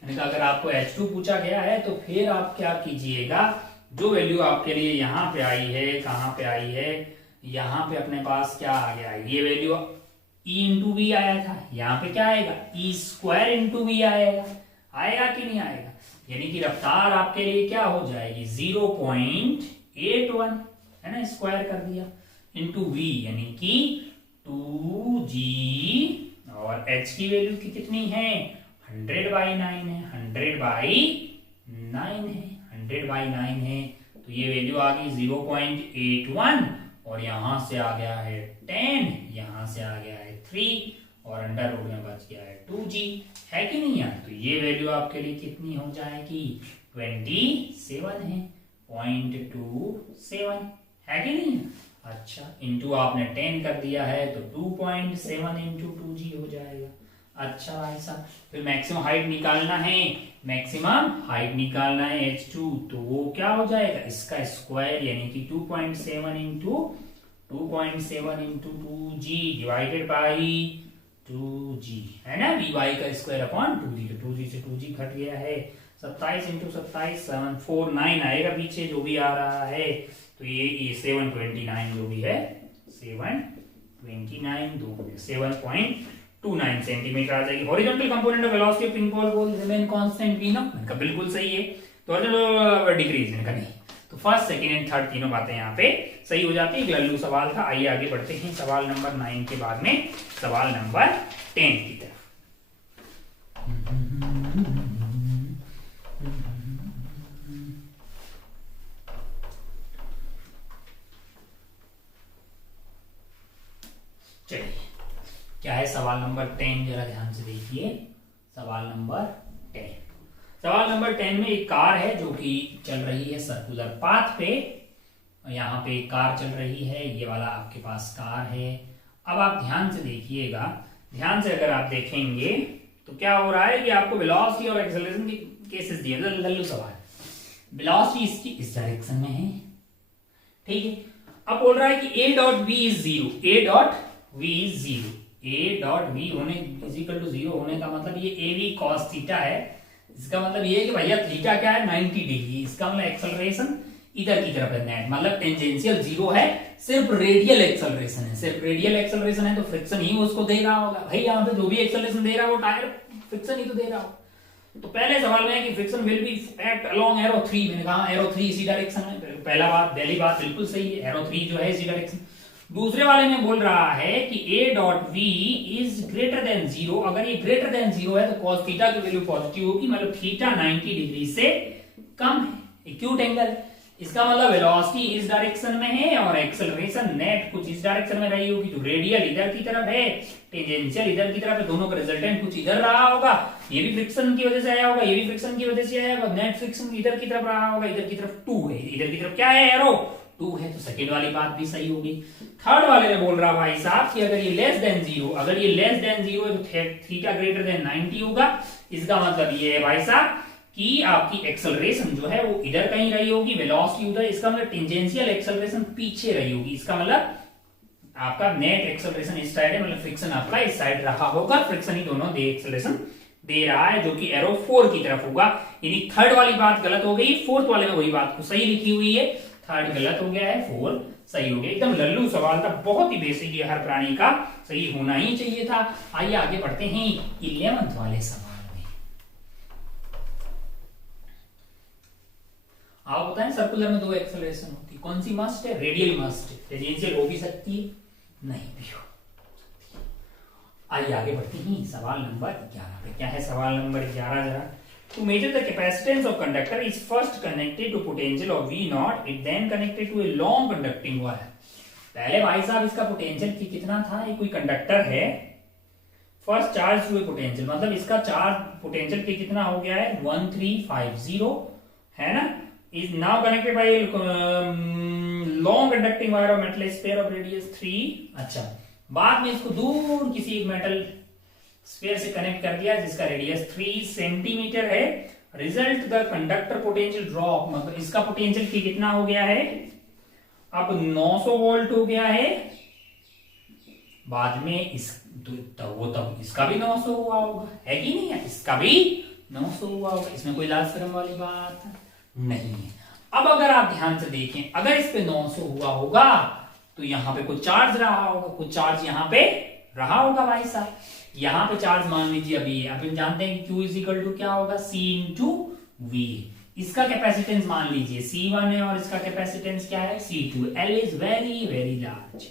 अगर आपको H2 पूछा गया है तो फिर आप क्या कीजिएगा, जो वैल्यू आपके लिए यहाँ पे आई है, कहाँ पे आई है, यहाँ पे अपने पास क्या आ गया है? ये वैल्यू E इंटू वी आया था, यहाँ पे क्या आएगा? E स्क्वायर इंटू वी आएगा। आएगा कि नहीं आएगा? यानी कि रफ्तार आपके लिए क्या हो जाएगी? 0.81, है ना, स्क्वायर कर दिया, इंटू वी यानी कि 2g, और h की वैल्यू कितनी है? 100 बाई 9 है, 100 बाई 9 है, 100 बाई 9 है। तो ये वैल्यू आ गई 0.81, और यहां से आ गया है 10, यहां से आ गया है 3, और अंडर रूट में बच गया है 2g, है कि नहीं यार? तो ये वैल्यू आपके लिए कितनी हो जाएगी? 27 है, 0.27, है कि नहीं? अच्छा, इंटू आपने 10 कर दिया है तो 2.7 इंटू 2g हो जाएगा। अच्छा भाई साहब, फिर मैक्सिमम हाइट निकालना है, मैक्सिमम हाइट निकालना है h2, तो वो क्या हो जाएगा? इसका स्क्वायर यानी कि 2.7 into 2g divided by 2g, है ना, vy का स्क्वायर अपॉन 2g, तो 2g से 2g घट गया है, 27 इंटू 27 749 आएगा पीछे जो भी आ रहा है। तो ये 729 जो भी है, 729 सेंटीमीटर आ जाएगी। Horizontal component of velocity of pink ball remain constant v0, इनका बिल्कुल सही है। तो डिक्रीज इनका नहीं, तो तो फर्स्ट, सेकंड एंड थर्ड तीनों बातें यहाँ पे सही हो जाती है। लल्लू सवाल था। आइए आगे बढ़ते हैं सवाल नंबर 9 के बाद में सवाल नंबर 10 की तरफ। चलिए, क्या है सवाल नंबर 10, जरा ध्यान से देखिए। सवाल नंबर 10, सवाल नंबर 10 में एक कार है जो कि चल रही है सर्कुलर पाथ पे। यहाँ पे एक कार चल रही है, ये वाला आपके पास कार है। अब आप ध्यान से देखिएगा, ध्यान से अगर आप देखेंगे तो क्या हो रहा है कि आपको वेलोसिटी और एक्सेलरेशन के केसेस दिए। लल्लू सवाल, वेलोसिटी इसकी इस डायरेक्शन में है, ठीक है। अब बोल रहा है कि a dot v is zero, a dot v is zero, a dot v होने इज इक्वल टू जीरो होने का मतलब ये a v cos थीटा है। इसका मतलब ये है कि भैया थीटा क्या है, 90 डिग्री। इसका मतलब एक्सेलरेशन इधर की तरफ है नेट, मतलब टेंजेंशियल जीरो है, सिर्फ रेडियल एक्सेलरेशन है। सिर्फ रेडियल एक्सेलरेशन है तो फ्रिक्शन ही उसको दे रहा होगा। भाई यहाँ पे जो भी एक्सेलरेशन दे रहा है वो टायर फ्रिक्शन ही तो दे रहा होगा। तो पहले सवाल में है कि friction will be act along arrow 3। मैंने कहा एरो 3 इसी डायरेक्शन में। पहली बात बिल्कुल सही है, एरो 3 जो है इसी डायरेक्शन। दूसरे वाले में बोल रहा है कि a dot v is greater than zero. अगर ये ग्रेटर देन जीरो है तो cos थीटा की वैल्यू पॉजिटिव होगी, मतलब थीटा 90 डिग्री से कम है, एक्यूट एंगल। इसका मतलब वेलोसिटी इस डायरेक्शन में है और एक्सेलरेशन नेट कुछ इस डायरेक्शन में रही होगी। तो रेडियल इधर की तरफ है, टेंजेंशियल इधर की तरफ है, दोनों का रिजल्टेंट कुछ इधर रहा होगा। ये भी फ्रिक्शन की वजह से आया होगा, ये भी फ्रिक्शन की वजह से आया होगा। नेट फ्रिक्शन इधर की तरफ रहा होगा, इधर की तरफ 2 है, इधर की तरफ क्या है, एरो 2 है। तो सेकंड वाली बात भी सही होगी। थर्ड वाले में बोल रहा भाई साहब कि अगर ये लेस देन जीरो, अगर ये लेस देन जीरो है तो थीटा ग्रेटर देन 90 होगा। इसका मतलब ये है भाई साहब कि आपकी एक्सेलरेशन जो है वो इधर कहीं रही होगी, वेलोसिटी उधर। इसका मतलब टेंजेंशियल एक्सेलरेशन पीछे रही होगी। इसका मतलब आपका नेट एक्सेलरेशन इस साइड है, मतलब फ्रिक्शन आपका इस साइड रहा होगा। फ्रिक्शन ही दोनों दे एक्सेलरेशन दे रहा है, जो कि एरो 4 की तरफ होगा। यानी थर्ड वाली बात गलत हो गई, फोर्थ वाले में वही बात को सही लिखी हुई है। थर्ड गलत हो गया है, फोर्थ सही हो गया। एकदम लल्लू सवाल था, बहुत ही बेसिक है, हर प्राणी का सही होना ही चाहिए था। आइए आगे बढ़ते हैं 11th वाले सवाल। आप बताएं, सर्कुलर में 2 एक्सेलरेशन होती, कौन सी मस्ट है, रेडियल मस्ट है। टेंजेंशियल हो भी सकती है, नहीं भी हो। आइए आगे बढ़ते हैं सवाल नंबर 11 पे। क्या है सवाल नंबर 11, जरा। To measure the capacitance of conductor is first connected to potential of V nought, it then connected to a long conducting wire. पहले भाई साहब इसका पोटेंशियल कितना था, ये कोई कंडक्टर है, फर्स्ट चार्ज हुए पोटेंशियल, मतलब इसका चार्ज पोटेंशियल कितना हो गया है 1350 है ना। is now connected by long conducting wire of metal sphere of radius 3। अच्छा, बाद में इसको दूर किसी एक मेटल स्फीयर से कनेक्ट कर दिया जिसका रेडियस 3 सेंटीमीटर है। Result the conductor potential drop, मतलब इसका पोटेंशियल कितना हो गया है, अब 900 वोल्ट हो गया है। बाद में तब इसका भी 900 हुआ होगा, है कि नहीं है, इसका भी 900 हुआ होगा। इसमें कोई लाज शर्म वाली बात नहीं है। अब अगर आप ध्यान से देखें, अगर इस पे 900 हुआ होगा तो यहां पे कुछ चार्ज रहा होगा, कुछ चार्ज यहां पे रहा होगा भाई साहब। यहां पे चार्ज मान लीजिए अभी है, अब हम जानते हैं कि Q इज इक्वल टू क्या होगा, C इंटू V। इसका कैपेसिटेंस मान लीजिए C1 है और इसका कैपेसिटेंस क्या है C2। L is very very large.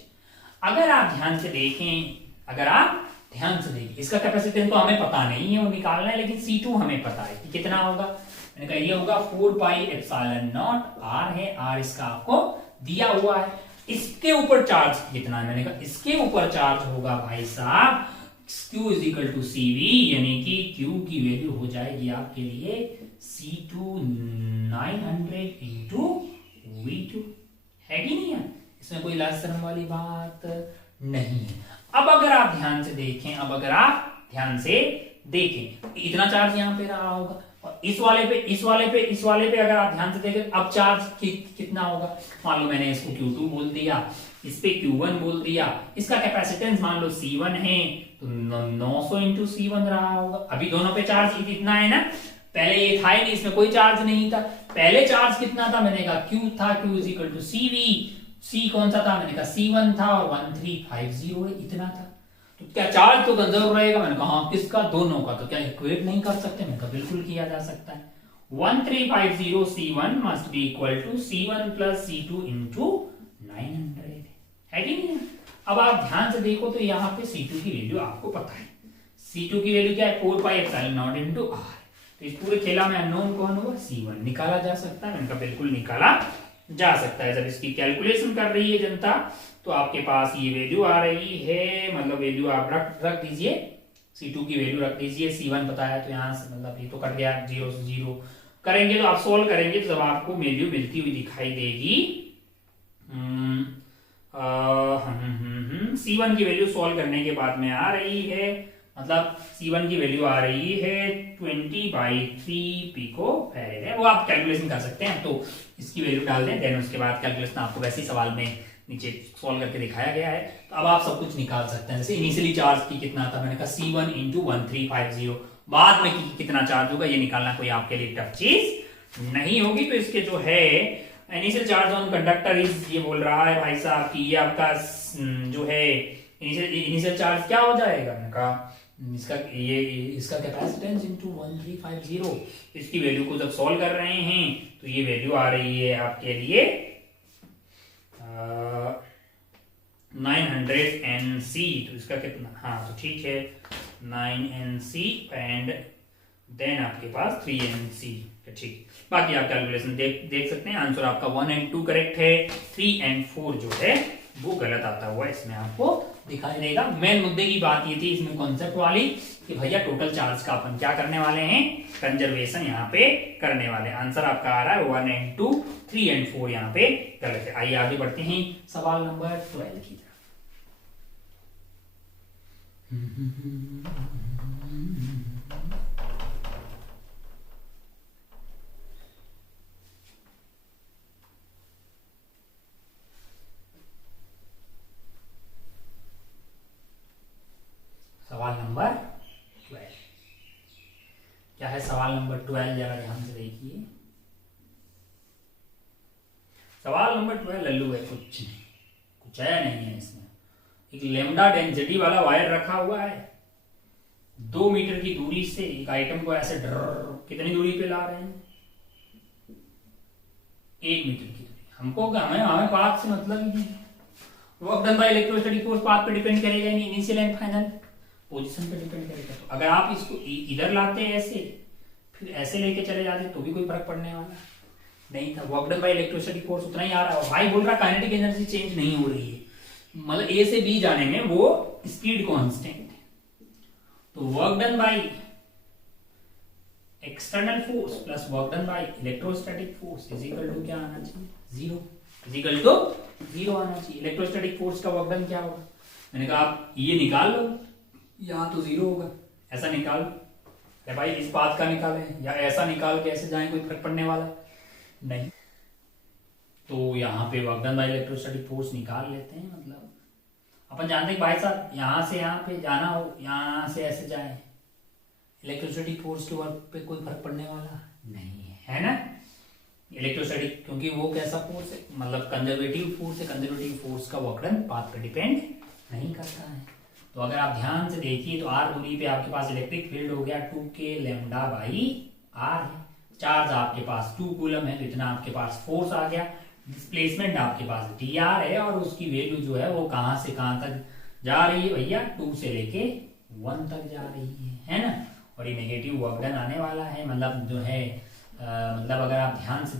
अगर आप ध्यान से देखें, अगर आप ध्यान से देखें, इसका कैपेसिटेंस तो हमें पता नहीं है, वो निकालना है, लेकिन C2 हमें पता है कि कितना होगा। मैंने कहा ये होगा 4 पाई एप्सिलॉन नॉट R है, R इसका आपको दिया हुआ है। इसके ऊपर चार्ज कितना है, मैंने कहा इसके ऊपर चार्ज होगा भाई साहब Q is equal to CV, यानी कि Q की वैल्यू हो जाएगी आपके लिए C2 900 इंटू V2, है कि नहीं है। इसमें कोई लाज शर्म वाली बात नहीं है। अब अगर आप ध्यान से देखें, अब अगर आप ध्यान से देखें, इतना चार्ज यहां पे रहा होगा और इस वाले पे अगर आप ध्यान से देखें, अब चार्ज कितना होगा। मान लो मैंने इसको Q2 बोल दिया, इस पे Q1 बोल दिया, इसका कैपेसिटेंस मान लो C1 है तो 900 इंटू C1 रहा होगा। अभी दोनों पे चार्ज कितना है ना, पहले ये था ही नहीं, इसमें कोई चार्ज नहीं था। पहले चार्ज कितना था, मैंने कहा Q था, Q is equal to CV, C कौन सा था, मैंने कहा C1 था और 1350 इतना था। तो क्या चार्ज तो कंजर्व रहेगा, मैंने कहा किसका, दोनों का। तो क्या इक्वेट नहीं कर सकते, मैंने कहा बिल्कुल किया जा सकता है। 1350 C1 must be equal to C1 plus C2 into 900 है कि नहीं। अब आप ध्यान से देखो तो यहाँ पे C2 की वैल्यू आपको पता है। C2 की वैल्यू क्या है 4 pi epsilon not into r। तो इस पूरे खेला में अननोन कौन होगा C1 निकाला जा सकता है, इनका बिल्कुल निकाला जा सकता है। जब इसकी कैलकुलेशन कर रही है जनता तो आपके पास ये वैल्यू आ रही है, मतलब वैल्यू आप रख दीजिए, C2 की वैल्यू रख दीजिए, C1 पता है तो यहाँ से मतलब ये तो कट गया, 0 से 0 करेंगे तो आप सोल्व करेंगे तो जब आपको वैल्यू मिलती हुई दिखाई देगी C1 की वैल्यू सोल्व करने के बाद में आ रही है, मतलब C1 की वैल्यू आ रही है 20/3 पिको फैरेड है। वो आप कैलकुलेशन कर सकते हैं, तो इसकी वैल्यू डाल दें, देन उसके बाद कैलकुलेशन आपको वैसे ही सवाल में नीचे सॉल्व करके दिखाया गया है। तो अब आप सब कुछ निकाल सकते हैं। जैसे इनिशियली चार्ज की कितना था, मैंने कहा C1 इंटू 1350, बाद में कितना चार्ज होगा ये निकालना कोई आपके लिए टफ चीज नहीं होगी। तो इसके जो है initial charge on conductor is, ये बोल रहा है भाई साहब कि ये आपका जो है इनिशियल चार्ज क्या हो जाएगा, मैंने कहा इसका कैपेसिटेंस इंटू 1350, इसकी वैल्यू को जब सॉल्व कर रहे हैं तो ये वैल्यू आ रही है आपके लिए 900 NC। तो इसका कितना, हाँ तो ठीक है 9 NC एंड देन आपके पास 3 NC, ठीक। बाकी आप कैलकुलेशन देख सकते हैं। आंसर आपका 1 एंड 2 करेक्ट है, 3 एंड 4 जो है वो गलत आता हुआ इसमें आपको दिखाई देगा। मेन मुद्दे की बात ये थी इसमें कॉन्सेप्ट वाली कि भैया टोटल चार्ज का अपन क्या करने वाले हैं, कंजर्वेशन यहाँ पे करने वाले। आंसर आपका आ रहा है 1 एंड 2, 3 एंड 4 यहाँ पे गलत है। आइए आगे बढ़ते हैं सवाल नंबर 12 की तरफ। सवाल नंबर 12 क्या है, सवाल नंबर 12 जरा ध्यान से देखिए। सवाल नंबर 12 लल्लू है, कुछ है नहीं है इसमें। एक लेमडा डेंसिटी वाला वायर रखा हुआ है, 2 मीटर की दूरी से एक आइटम को ऐसे कितनी दूरी पे ला रहे हैं, 1 मीटर की दूरी। हमको हमें पाथ से मतलब ही नहीं, work done by electrostatic force path पे डिपेंड करेगा नहीं, इनिशियल एंड फाइनल पोजीशन पे डिपेंड करेगा। तो अगर आप इसको इधर लाते ऐसे फिर ऐसे लेके चले जाते तो भी कोई फर्क पड़ने वाला नहीं था। Work done by electrostatic force उतना ही आ रहा है। भाई बोल रहा काइनेटिक एनर्जी चेंज नहीं हो रही है, मतलब ए से बी जाने में वो स्पीड कांस्टेंट है। तो work done by external force plus work done by electrostatic force is equal to क्या आना चाहिए, 0, इज इक्वल टू 0 आना चाहिए। इलेक्ट्रोस्टैटिक फोर्स का वर्क डन क्या होगा, मैंने कहा आप ये निकाल लो, यहाँ तो 0 होगा, ऐसा निकाल लो। अरे भाई इस बात का निकालें या ऐसा निकाल के ऐसे जाए, कोई फर्क पड़ने वाला नहीं। तो यहाँ पे work done by electrostatic force निकाल लेते हैं। मतलब अपन जानते हैं भाई साहब यहाँ से यहाँ पे जाना हो, यहाँ से ऐसे जाए, इलेक्ट्रोस्टैटिक फोर्स के वर्क पे कोई फर्क पड़ने वाला नहीं है ना। इलेक्ट्रोस्टैटिक क्योंकि वो कैसा फोर्स है, मतलब कंजर्वेटिव फोर्स है, कंजर्वेटिव फोर्स का वर्क डन पाथ पे डिपेंड नहीं करता है। तो अगर आप ध्यान से देखिए तो r दूरी पे आपके पास इलेक्ट्रिक फील्ड हो गया 2k लैम्डा बाई r है। चार्ज आपके पास 2 कूलम है तो इतना आपके पास फोर्स आ गया। डिस्प्लेसमेंट आपके पास dr है और उसकी वैल्यू जो है वो कहां से कहां तक जा रही है भैया, 2 से लेके 1 तक जा रही है ना। और ये नेगेटिव वर्क डन आने वाला है, मतलब जो है मतलब अगर आप ध्यान से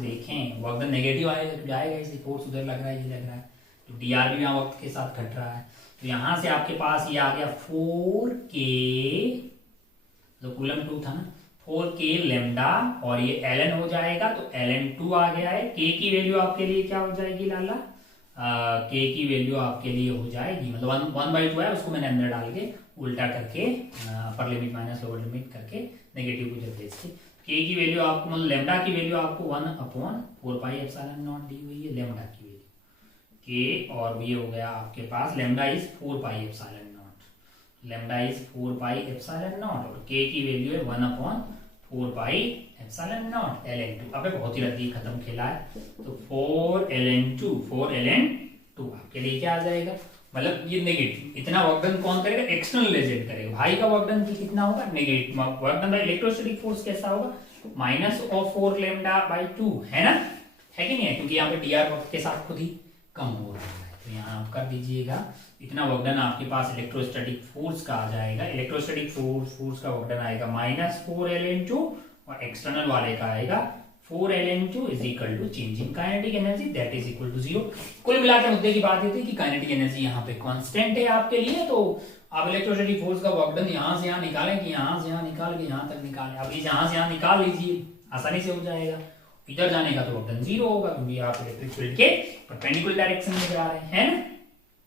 देखें वर्क डन नेगेटिव आएगा तो जाएगा, इसे फोर्स उधर लग रहा है, ये लग रहा है, तो dr भी यहाँ वक्त के साथ घट रहा है। तो यहां से आपके पास ये आ गया 4k, जो कूलम 2 था ना, 4k लैम्डा और ये ln हो जाएगा, तो ln2 आ गया है। k की वैल्यू आपके लिए क्या हो जाएगी लाला, k की वैल्यू आपके लिए हो जाएगी, मतलब 1/2 है, उसको मैंने अंदर डाल के उल्टा करके upper limit minus lower limit करके नेगेटिव को जब भेजते, k की वैल्यू आपको मतलब लैम्डा की वैल्यू आपको 1/4 पाई एप्सिलॉन नॉट दी हुई है लैम्डा की वैल्यू k, और ये हो गया आपके पास lambda is 4 pi epsilon nought, lambda is 4 pi epsilon nought और k की वैल्यू है 1/4 पाई एप्सिलॉन नॉट ln2। अब बहुत ही रद्दी खत्म खेला है, तो 4 ln2 आपके लिए क्या आ जाएगा, मतलब ये नेगेटिव, इतना वर्क डन कौन करेगा, एक्सटर्नल एजेंट करेगा। भाई का वर्क डन कितना होगा, negative. Work done by electrostatic force कैसा होगा, -4λ/2 है ना, है कि नहीं है, क्योंकि यहाँ पे dr वक्त के साथ खुद ही कम हो रहा है। तो यहाँ आप कर दीजिएगा, इतना वर्क डन आपके पास इलेक्ट्रोस्टैटिक फोर्स का आ जाएगा। इलेक्ट्रोस्टैटिक फोर्स का वर्क डन आएगा -4L/2 और एक्सटर्नल वाले का आएगा 4L/2 is equal to change in kinetic energy that is equal to 0। कुल मिलाकर मुद्दे की बात ये थी कि काइनेटिक एनर्जी यहाँ पे कांस्टेंट है आपके लिए, तो आप इलेक्ट्रोस्टैटिक फोर्स का वर्क डन यहाँ से यहाँ निकालें कि यहाँ से यहाँ निकाल के यहाँ तक निकालें। अब यहाँ से यहाँ निकाल लीजिए, आसानी से हो जाएगा। इधर जाने का तो वर्क डन 0 होगा क्योंकि आप इलेक्ट्रिक फील्ड के परपेंडिकुलर डायरेक्शन में जा रहे हैं ना,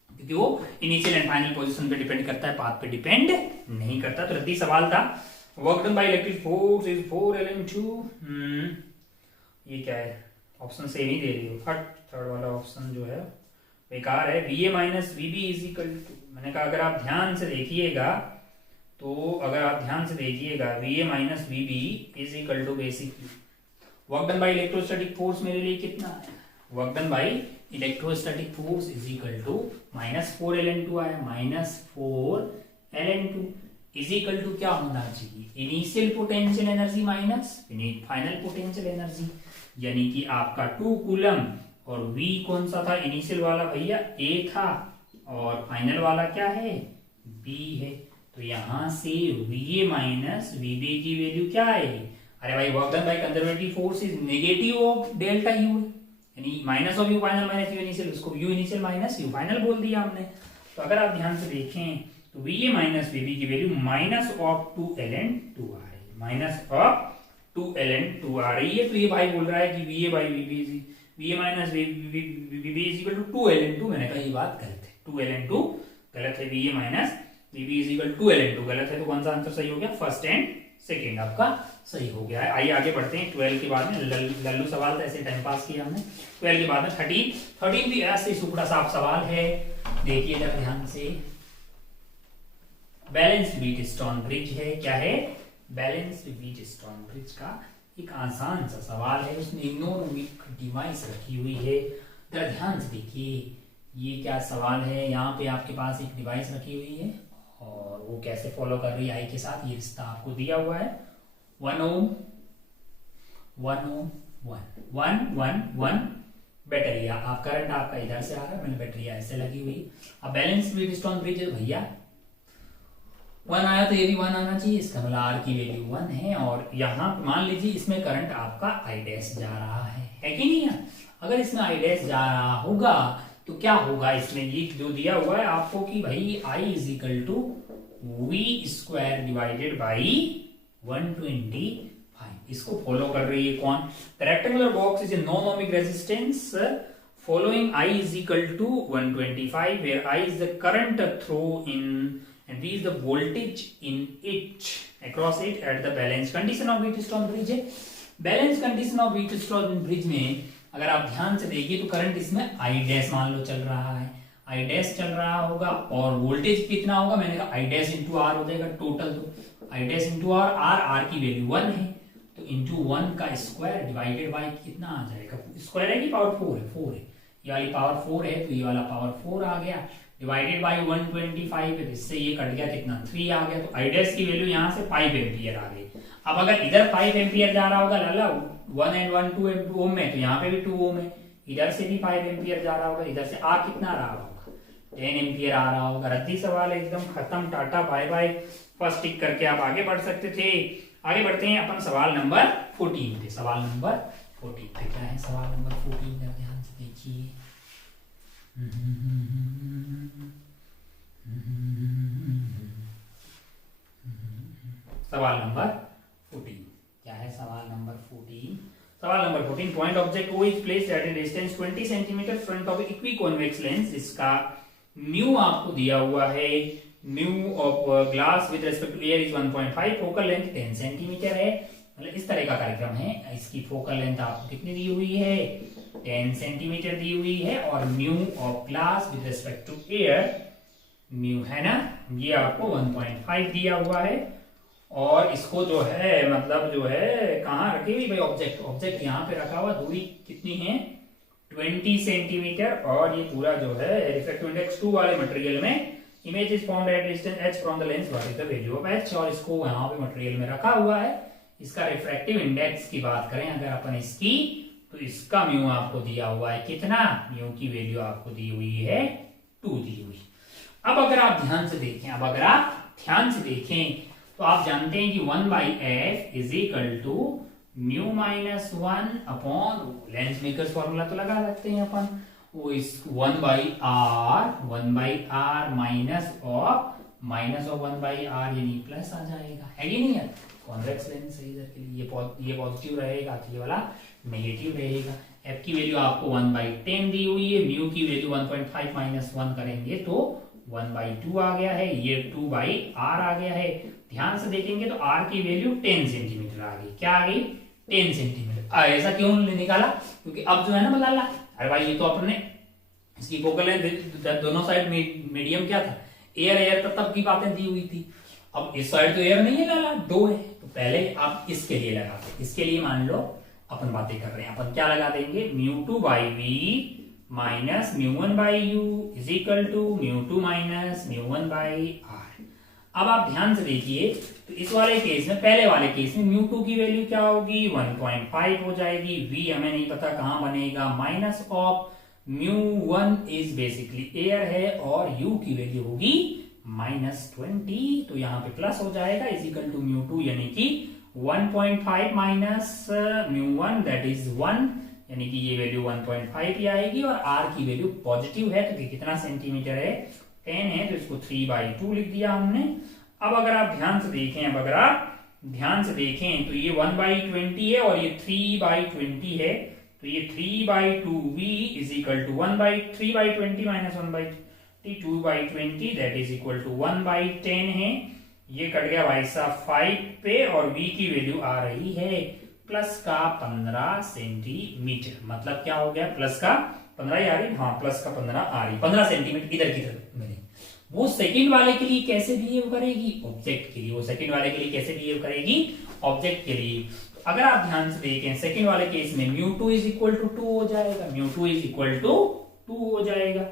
क्योंकि वो इनिशियल एंड फाइनल पोजीशन पे डिपेंड करता है, पाथ पे डिपेंड नहीं करता। तो रद्दी सवाल था, work done by electric force is 4L/2। ये क्या है, ऑप्शन से नहीं दे रही हो, थर्ड वाला ऑप्शन जो है बेकार है। VA minus VB is equal to, मैंने कहा अगर आप ध्यान से देखिएगा तो VA minus VB is equal to basically work done by electrostatic force मेरे लिए कितना है, work done by electrostatic force is equal to -4L/2 आया, -4L/2 इज इक्वल टू क्या होना चाहिए, initial potential energy minus final potential energy, यानी कि आपका 2 कूलम और V कौन सा था, इनिशियल वाला भैया A था और फाइनल वाला क्या है, B है। तो यहां से VA माइनस VB की वैल्यू क्या आएगी, अरे भाई work done by conservative force is negative of delta U, यानी minus of U final minus U initial, उसको U initial minus U final बोल दिया हमने। तो अगर आप ध्यान से देखें तो VA माइनस VB की वैल्यू -2Ln2 आ रही है, -2Ln2 आ रही है। तो ये भाई बोल रहा है कि VA minus VB is equal to 2Ln2, मैंने कहा ये बात गलत है, 2Ln2 गलत है, VA minus VB is equal to 2Ln2 गलत है। तो कौन सा आंसर सही हो गया, फर्स्ट एंड सेकेंड आपका सही हो गया है। आइए आगे बढ़ते हैं। 12 के बाद में लल्लू सवाल था, ऐसे टाइम पास किया हमने। 12 के बाद में 13 भी ऐसे सुपड़ा साफ सवाल है, देखिए जरा ध्यान से। बैलेंस्ड व्हीटस्टोन ब्रिज है, क्या है, बैलेंस्ड व्हीटस्टोन ब्रिज का एक आसान सा सवाल है, उसमें इग्नोनोमिक डिवाइस रखी हुई है। जरा ध्यान से देखिए ये क्या सवाल है, यहाँ पे आपके पास एक डिवाइस रखी हुई है और वो कैसे फॉलो कर रही है आई के साथ, ये रिश्ता आपको दिया हुआ है 1 ओम 1 बैटरिया, आप करंट आपका इधर से आ रहा है, मैंने बैटरिया ऐसे लगी हुई। अब बैलेंस व्हीटस्टोन ब्रिज है भैया, 1 आया तो ये भी 1 आना चाहिए, इसका मतलब R की वैल्यू 1 है। और यहाँ मान लीजिए इसमें करंट आपका I डैश जा रहा है कि नहीं है। अगर इसमें I डैश जा रहा होगा तो क्या होगा, इसमें ये जो दिया हुआ है आपको कि भाई I is equal to V² divided by 125, इसको फॉलो कर रही है कौन, the rectangular box is a non-ohmic resistance following I is equal to 125 where I is the current through in and V is the voltage in it across it at the balance condition of Wheatstone bridge है। Balance condition of Wheatstone bridge में अगर आप ध्यान से देखिए तो current इसमें I dash मान लो चल रहा है, I डैश चल रहा होगा और वोल्टेज कितना होगा, मैंने कहा I डैश इंटू R हो जाएगा टोटल, तो I डैश इंटू R की वैल्यू 1 है, तो इंटू 1 का स्क्वायर डिवाइडेड बाई कितना आ जाएगा, स्क्वायर है कि पावर 4 है, 4 है, ये वाली पावर 4 है तो ये वाला पावर 4 आ गया डिवाइडेड बाई 125 है, इससे ये कट गया कितना 3 आ गया, तो I डैश की वैल्यू यहाँ से 5 एम्पियर आ गई। अब अगर इधर 5 एम्पियर जा रहा होगा लाला 1 and 1 2 ओम में, तो यहाँ पे भी 2 ओम है, इधर से भी 5 एम्पियर जा रहा होगा, इधर से आ कितना रहा होगा 10 एम्पियर आ रहा होगा। रद्दी सवाल एकदम खत्म, टाटा बाय बाय, फर्स्ट टिक करके आप आगे बढ़ सकते थे। आगे बढ़ते हैं अपन सवाल नंबर 14 पे। सवाल नंबर 14 पे क्या है, सवाल नंबर 14 में ध्यान से देखिए। सवाल नंबर 14 क्या है, सवाल नंबर 14, सवाल number 14, point object O is placed at a distance 20 centimetre front of equiconvex lens, इसका न्यू आपको दिया हुआ है, mu of glass with respect to air is 1.5, focal length 10 centimetre है, मतलब इस तरह का कार्यक्रम है। इसकी फोकल लेंथ आपको कितनी दी हुई है 10 सेंटीमीटर दी हुई है, और mu of glass with respect to air mu है ना, ये आपको 1.5 दिया हुआ है। और इसको जो है मतलब जो है कहाँ रखी हुई भाई, ऑब्जेक्ट यहाँ पे रखा हुआ, दूरी कितनी है 20 सेंटीमीटर, और ये पूरा जो है रिफ्रैक्टिव इंडेक्स 2 वाले मटेरियल में image is found at distance h from the lens, what is the value of h, और इसको यहाँ पे मटेरियल में रखा हुआ है। इसका रिफ्रैक्टिव इंडेक्स की बात करें अगर अपन इसकी, तो इसका म्यू आपको दिया हुआ है कितना, म्यू की वैल्यू आपको दी हुई है 2 दी हुई। अब अगर आप ध्यान से देखें, तो आप जानते हैं कि 1/f is equal to mu minus 1 upon lens maker's formula तो लगा सकते हैं अपन, वो इस 1/r माइनस ऑफ 1/r यानी प्लस आ जाएगा, है कि नहीं है। कॉन्वेक्स लेंस है इधर के लिए, ये पॉजिटिव रहेगा तो ये वाला नेगेटिव रहेगा। f की वैल्यू आपको 1/10 दी हुई है, म्यू की वैल्यू 1.5 माइनस 1 करेंगे तो 1/2 आ गया है, ये 2/r आ गया है। ध्यान से देखेंगे तो r की वैल्यू 10 सेंटीमीटर आ गई, क्या आ गई 10 सेंटीमीटर। ऐसा क्यों निकाला, क्योंकि अब जो है ना मलाला, अरे भाई ये तो अपने इसकी फोकल लेंथ दोनों साइड मीडियम क्या था, एयर तब की बातें दी हुई थी। अब इस साइड तो एयर नहीं है लाला, 2 है, तो पहले आप इसके लिए लगाते, इसके लिए मान लो अपन बातें कर रहे हैं, अपन क्या लगा देंगे μ2/v minus μ1/u is equal to μ2 minus μ1/r। अब आप ध्यान से देखिए, तो इस वाले केस में, पहले वाले केस में μ2 की वैल्यू क्या होगी 1.5 हो जाएगी, v हमें नहीं पता कहां बनेगा, minus of μ1 is basically air है, और u की वैल्यू होगी -20, तो यहाँ पे प्लस हो जाएगा, इज इक्वल टू μ2 यानी कि 1.5 माइनस μ1 दैट इज 1, यानी कि ये वैल्यू 1.5 ही आएगी, और r की वैल्यू पॉजिटिव है, तो कितना सेंटीमीटर है 10 है, तो इसको 3/2 लिख दिया हमने। अब अगर आप ध्यान से देखें तो ये 1/20 है और ये 3/20 है, तो ये 3/2v is equal to 3/20 minus 2/20 that is equal to 1/10 है। ये कट गया भाई साहब 5 पे, और v की वैल्यू आ रही है प्लस का 15 सेंटीमीटर। मतलब क्या हो गया, प्लस का 15 आ रही, हाँ प्लस का 15 आ रही, 15 सेंटीमीटर इधर की तरफ मेरे। वो सेकंड वाले के लिए कैसे बिहेव करेगी, ऑब्जेक्ट के लिए, वो सेकंड वाले के लिए कैसे बिहेव करेगी, ऑब्जेक्ट के लिए। तो अगर आप ध्यान से देखें सेकंड वाले केस में μ2 इज इक्वल टू 2 हो जाएगा, μ2 इज इक्वल टू 2 हो जाएगा,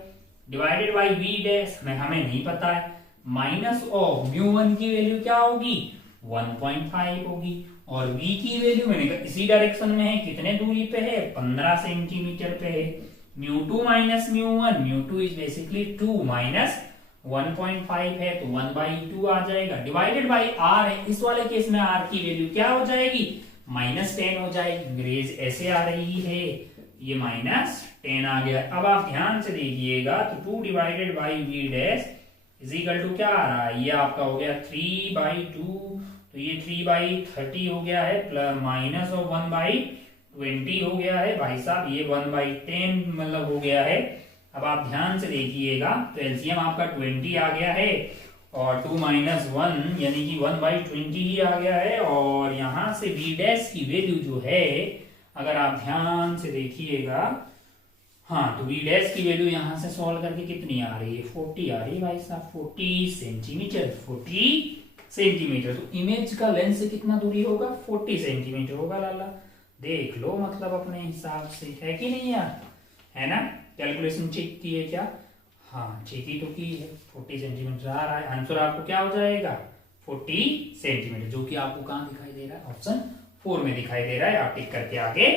डिवाइडेड बाई v डैश हमें नहीं पता है, माइनस ऑफ μ1 की वैल्यू क्या होगी 1.5 होगी, और v की वैल्यू मैंने कहा इसी डायरेक्शन में है, कितने दूरी पे है 15 सेंटीमीटर पे है। μ2 माइनस μ1, μ2 इज बेसिकली 2 माइनस 1.5 है, तो 1/2 आ जाएगा, डिवाइडेड बाई r है, इस वाले केस में r की वैल्यू क्या हो जाएगी -10 हो जाएगी, अंग्रेज ऐसे आ रही है, ये -10 आ गया। अब आप ध्यान से देखिएगा तो 2 divided by v dash is equal to क्या आ रहा है, ये आपका हो गया 3/2, तो ये 3/30 हो गया है, प्लस माइनस और 1/20 हो गया है भाई साहब, ये 1/10 मतलब हो गया है। अब आप ध्यान से देखिएगा तो एलसीएम आपका 20 आ गया है, और 2 माइनस 1 यानी कि 1/20 ही आ गया है, और यहां से v डैश की वैल्यू जो है अगर आप ध्यान से देखिएगा, हाँ तो v डैश की वैल्यू यहां से सॉल्व करके कितनी आ रही है 40 आ रही है भाई साहब, 40 सेंटीमीटर, 40 सेंटीमीटर। तो इमेज का लेंस से कितना दूरी होगा 40 सेंटीमीटर होगा लाला, देख लो मतलब अपने हिसाब से, है कि नहीं यार, है ना। कैलकुलेशन चेक की है क्या, हाँ ठीक ही तो की है, 40 सेंटीमीटर आ रहा है, आंसर आपको क्या हो जाएगा 40 सेंटीमीटर, जो कि आपको कहाँ दिखाई दे रहा है, ऑप्शन 4 में दिखाई दे रहा है। आप टिक करके आगे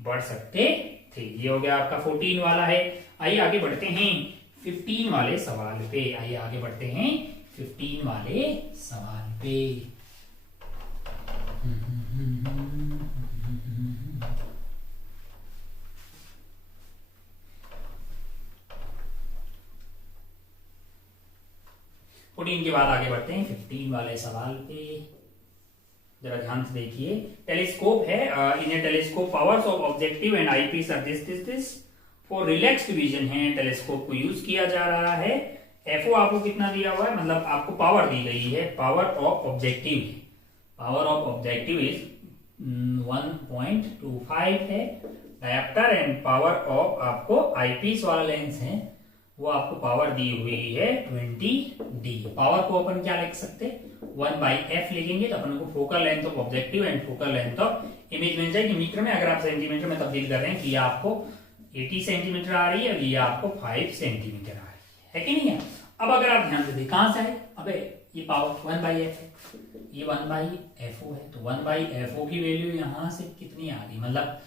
बढ़ सकते थे। ये हो गया आपका 14 वाला है। आइए आगे बढ़ते हैं 15 वाले सवाल पे, आइए आगे बढ़ते हैं 15 वाले सवाल पे। 14 के बाद आगे बढ़ते हैं 15 वाले सवाल पे, जरा ध्यान से देखिए। टेलीस्कोप है, in a telescope powers of objective and eyepiece are this for relaxed vision है, टेलीस्कोप को यूज किया जा रहा है। एफओ आपको कितना दिया हुआ है, मतलब आपको पावर दी गई है, पावर ऑफ ऑब्जेक्टिव है, पावर ऑफ ऑब्जेक्टिव इज 1.25 है डायप्टर, एंड पावर ऑफ आपको आईपीस वाला लेंस है वो आपको पावर दी हुई है 20D। पावर को अपन क्या लिख सकते 1/f लिखेंगे तो अपन को focal length of objective and focal length of image मिल जाएगी मीटर में। अगर आप सेंटीमीटर में तब्दील कर रहे हैं कि आपको 80 सेंटीमीटर आ रही है, ये आपको 5 सेंटीमीटर आ रही है कि नहीं है। अब अगर आप ध्यान से देखें कहां से आए, अबे ये पावर 1/f है, ये 1/FO है, तो 1/FO की वैल्यू यहां से कितनी आ गई, मतलब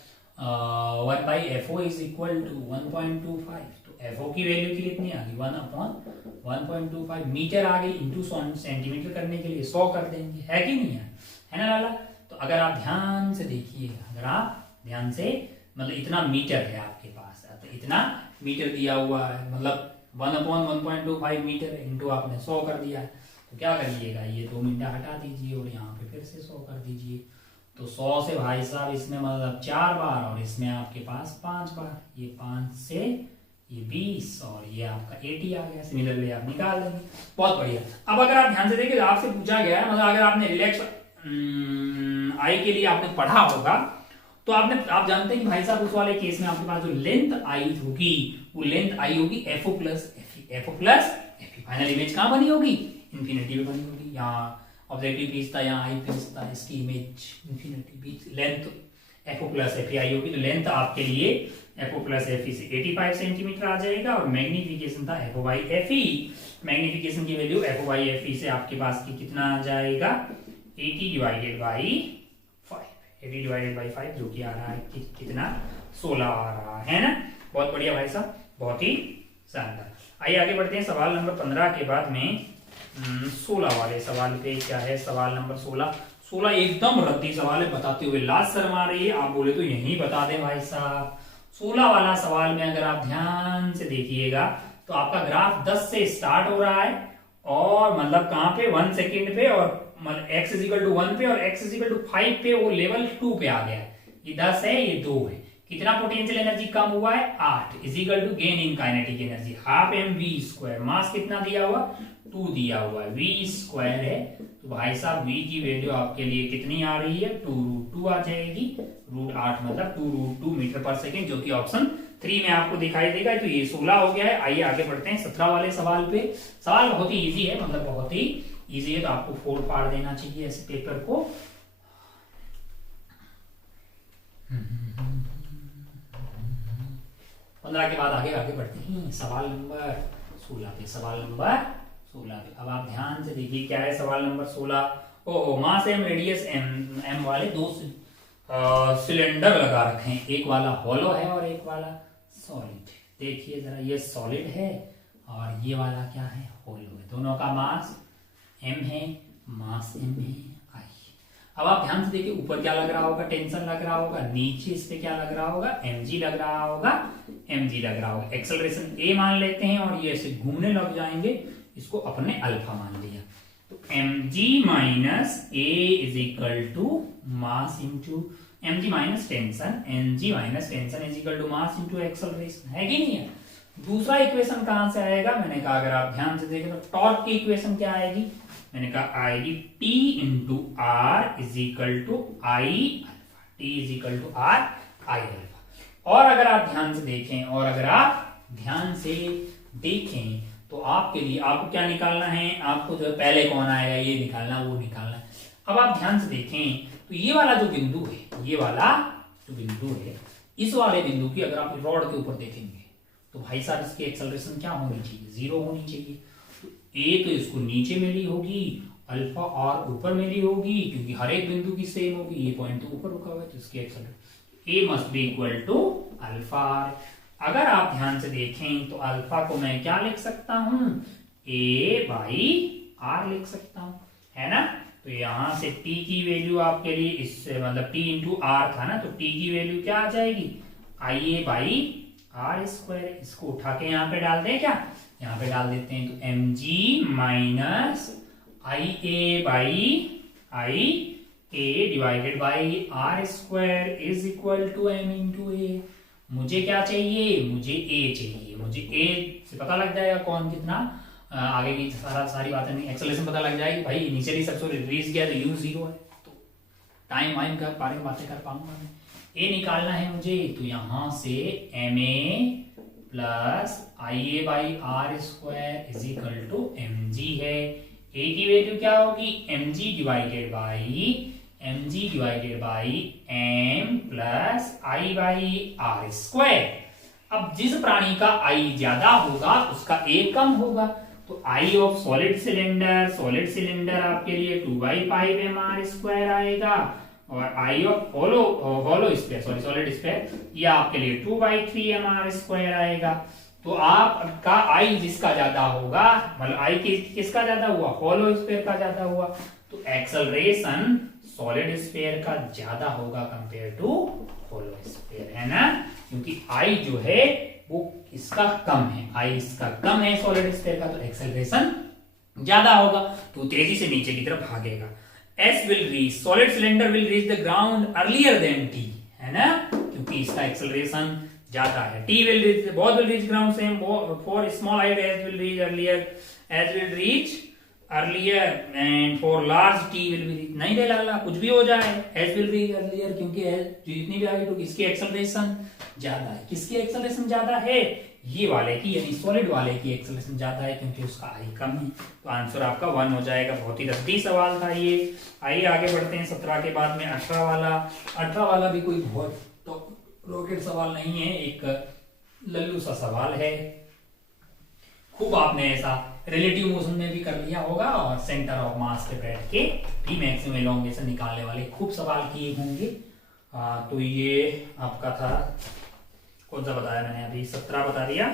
1/FO इज इक्वल टू 1.25, तो FO की वैल्यू की कितनी आ गई 1/1.25 मीटर आ गई, इंटू सेंटीमीटर करने के लिए 100 कर देंगे, है कि नहीं है ना लाला। तो अगर आप ध्यान से देखिएगा, अगर आप ध्यान से, मतलब इतना मीटर है आपके पास, तो इतना मीटर दिया हुआ है, मतलब 1/1.25 मीटर इंटू आपने 100 कर दिया है, तो क्या करिएगा, ये 2 मिनट हटा दीजिए और यहाँ पे फिर से 100 कर दीजिए, तो 100 से भाई साहब इसमें मतलब 4 बार और इसमें आपके पास 5 बार, ये 5 से ये 20 और ये आपका 80 आ गया। सिमिलरली आप निकाल देंगे, बहुत बढ़िया। अब अगर आप ध्यान से देखिए, आपसे पूछा गया है, मतलब अगर आपने रिलैक्स आई के लिए आपने पढ़ा होगा, तो आप जानते हैं कि भाई साहब उस वाले केस में आपके पास जो लेंथ आई होगी, वो लेंथ आई होगी FO plus FE। Final image कहां बनी होगी, इन्फिनिटी में बनी होगी। यहाँ ऑब्जेक्टिव पीस था, यहाँ आई पीस था, इसकी image infinity piece, length FO plus FE आई होगी, तो लेंथ आपके लिए FO प्लस FE से 85 सेंटीमीटर आ जाएगा, और मैग्निफिकेशन था FO बाई FE, मैग्निफिकेशन की वैल्यू FO बाई FE से आपके पास की कितना आ जाएगा 80 डिवाइडेड बाई 5, जो कि आ रहा है कितना 16 आ रहा है ना। बहुत बढ़िया भाई साहब, बहुत ही शानदार। आइए आगे बढ़ते हैं सवाल नंबर 15 के बाद में 16 वाले सवाल पे। क्या है सवाल नंबर 16 एकदम रद्दी सवाल है, बताते हुए लाज शर्म आ रही है, आप बोले तो यही बता दें भाई साहब। 16 वाला सवाल में अगर आप ध्यान से देखिएगा तो आपका ग्राफ 10 से स्टार्ट हो रहा है, और मतलब कहां पे 1 सेकेंड पे, और x इजिकल टू 1 पे और x इजिकल टू 5 पे वो लेवल 2 पे आ गया। ये 10 है, ये 2 है, कितना पोटेंशियल एनर्जी कम हुआ है 8 is equal to gain in kinetic energy half mv², mass कितना दिया हुआ 2 दिया हुआ है, v² है, तो भाई साहब v की वैल्यू आपके लिए कितनी आ रही है 2√2 आ जाएगी, √8 मतलब 2√2 मीटर पर सेकेंड, जो कि ऑप्शन 3 में आपको दिखाई देगा। तो ये 16 हो गया है। आइए आगे बढ़ते हैं 17 वाले सवाल पे। सवाल बहुत ही इजी है, मतलब बहुत ही इजी है, तो आपको फोड़ फाड़ देना चाहिए ऐसे पेपर को। 15 के बाद आगे बढ़ते हैं सवाल नंबर 16 पे। सवाल नंबर 16 पे अब आप ध्यान से देखिए क्या है सवाल नंबर 16। ओहो, मास एम रेडियस एम वाले 2 सिलेंडर लगा रखे हैं, एक वाला हॉलो है और एक वाला सॉलिड। देखिए जरा, ये सॉलिड है और ये वाला क्या है हॉलो है, दोनों का मास m है, मास m है I। अब आप ध्यान से देखिए ऊपर क्या लग रहा होगा, टेंशन लग रहा होगा, नीचे इस पे क्या लग रहा होगा, mg लग रहा होगा, mg लग रहा होगा। एक्सेलरेशन a मान लेते हैं और ये ऐसे घूमने लग जाएंगे, इसको अपने अल्फा मान लिया, तो mg minus a is equal to mass into mg minus tension, mg minus tension is equal to mass into acceleration, है कि नहीं है। दूसरा इक्वेशन कहां से आएगा, मैंने कहा अगर आप ध्यान से देखें तो टॉर्क की इक्वेशन क्या आएगी, मैंने कहा आएगी T into R is equal to I alpha, T is equal to R I alpha. और अगर आप ध्यान से देखें तो आपके लिए आपको क्या निकालना है, आपको जो पहले कौन आएगा ये निकालना, वो निकालना है। अब आप ध्यान से देखें तो ये वाला जो बिंदु है, ये वाला जो बिंदु है, इस वाले बिंदु की अगर आप रॉड के ऊपर देखेंगे तो भाई साहब इसकी एक्सेलरेशन क्या होनी चाहिए, 0 होनी चाहिए। तो ए तो इसको नीचे मिली होगी, अल्फा और ऊपर मिली होगी, क्योंकि हर एक बिंदु की सेम होगी, ये पॉइंट तो ऊपर रुका हुआ है, तो इसकी acceleration A must be equal to alpha. अगर आप ध्यान से देखें तो अल्फा को मैं क्या लिख सकता हूं, ए बाई आर लिख सकता हूं, है ना। तो यहां से टी की वैल्यू आपके लिए इससे मतलब टी इंटू आर था ना, तो टी की वैल्यू क्या आ जाएगी, आई ए बाई आर स्क्वायर। इसको उठा के यहाँ पे डाल दें क्या, यहाँ पे डाल देते हैं, तो M G minus I A by I A divided by R square is equal to M into A. मुझे क्या चाहिए, मुझे ए चाहिए, मुझे ए से पता लग जाएगा कौन कितना, आगे की सारी बातें नहीं, एक्सेलरेशन पता लग जाएगी। भाई इनिशियली सबसे रिलीज किया तो यू 0 है, तो टाइम वाइम के बारे में बातें कर पाऊंगा मैं। ए निकालना है मुझे, तो यहां से M A plus I A by R square is equal to M G है। ए की वैल्यू क्या होगी, M G divided by M plus I by R square. अब जिस प्राणी का आई ज्यादा होगा उसका ए कम होगा, तो आई ऑफ सॉलिड सिलेंडर आपके लिए 2/5 mr² आएगा, और I of hollow sphere solid sphere ये आपके लिए 2/3 mr² आएगा। तो आपका आई जिसका ज्यादा होगा, मतलब आई किसका ज्यादा हुआ, होलो स्फीयर का ज्यादा हुआ, तो एक्सेलरेशन सॉलिड स्फीयर का ज्यादा होगा कंपेयर टू होलो स्फीयर, है ना, क्योंकि आई जो है वो इसका कम है, आई इसका कम है सॉलिड स्फीयर का, तो एक्सेलरेशन ज्यादा होगा, तो तेजी से नीचे की तरफ भागेगा। S will reach, solid cylinder will reach the ground earlier than T, है ना, क्योंकि इसका एक्सेलरेशन ज्यादा है। T will reach, both will reach ground same, for small height S will reach earlier, and for large T will be, नहीं दे डाला, कुछ भी हो जाए, S will reach earlier, क्योंकि जितनी भी आगे तो इसकी एक्सेलरेशन ज्यादा है, किसकी एक्सेलरेशन ज्यादा है, ये वाले की, यानी सॉलिड वाले की एक्सेलरेशन ज्यादा है, क्योंकि उसका आई कम है, तो आंसर आपका 1 हो जाएगा। बहुत ही रद्दी सवाल था ये। आइए आगे बढ़ते हैं 17 के बाद में 18 वाला भी कोई बहुत तो रॉकेट सवाल नहीं है, एक लल्लू सा सवाल है, खूब आपने ऐसा रिलेटिव मोशन में भी कर लिया होगा, और सेंटर ऑफ मास पे बैठ के भी मैक्सिमम एलोंगेशन निकालने वाले खूब सवाल किए होंगे। तो ये आपका था, कौन सा बताया मैंने अभी, 17 बता दिया।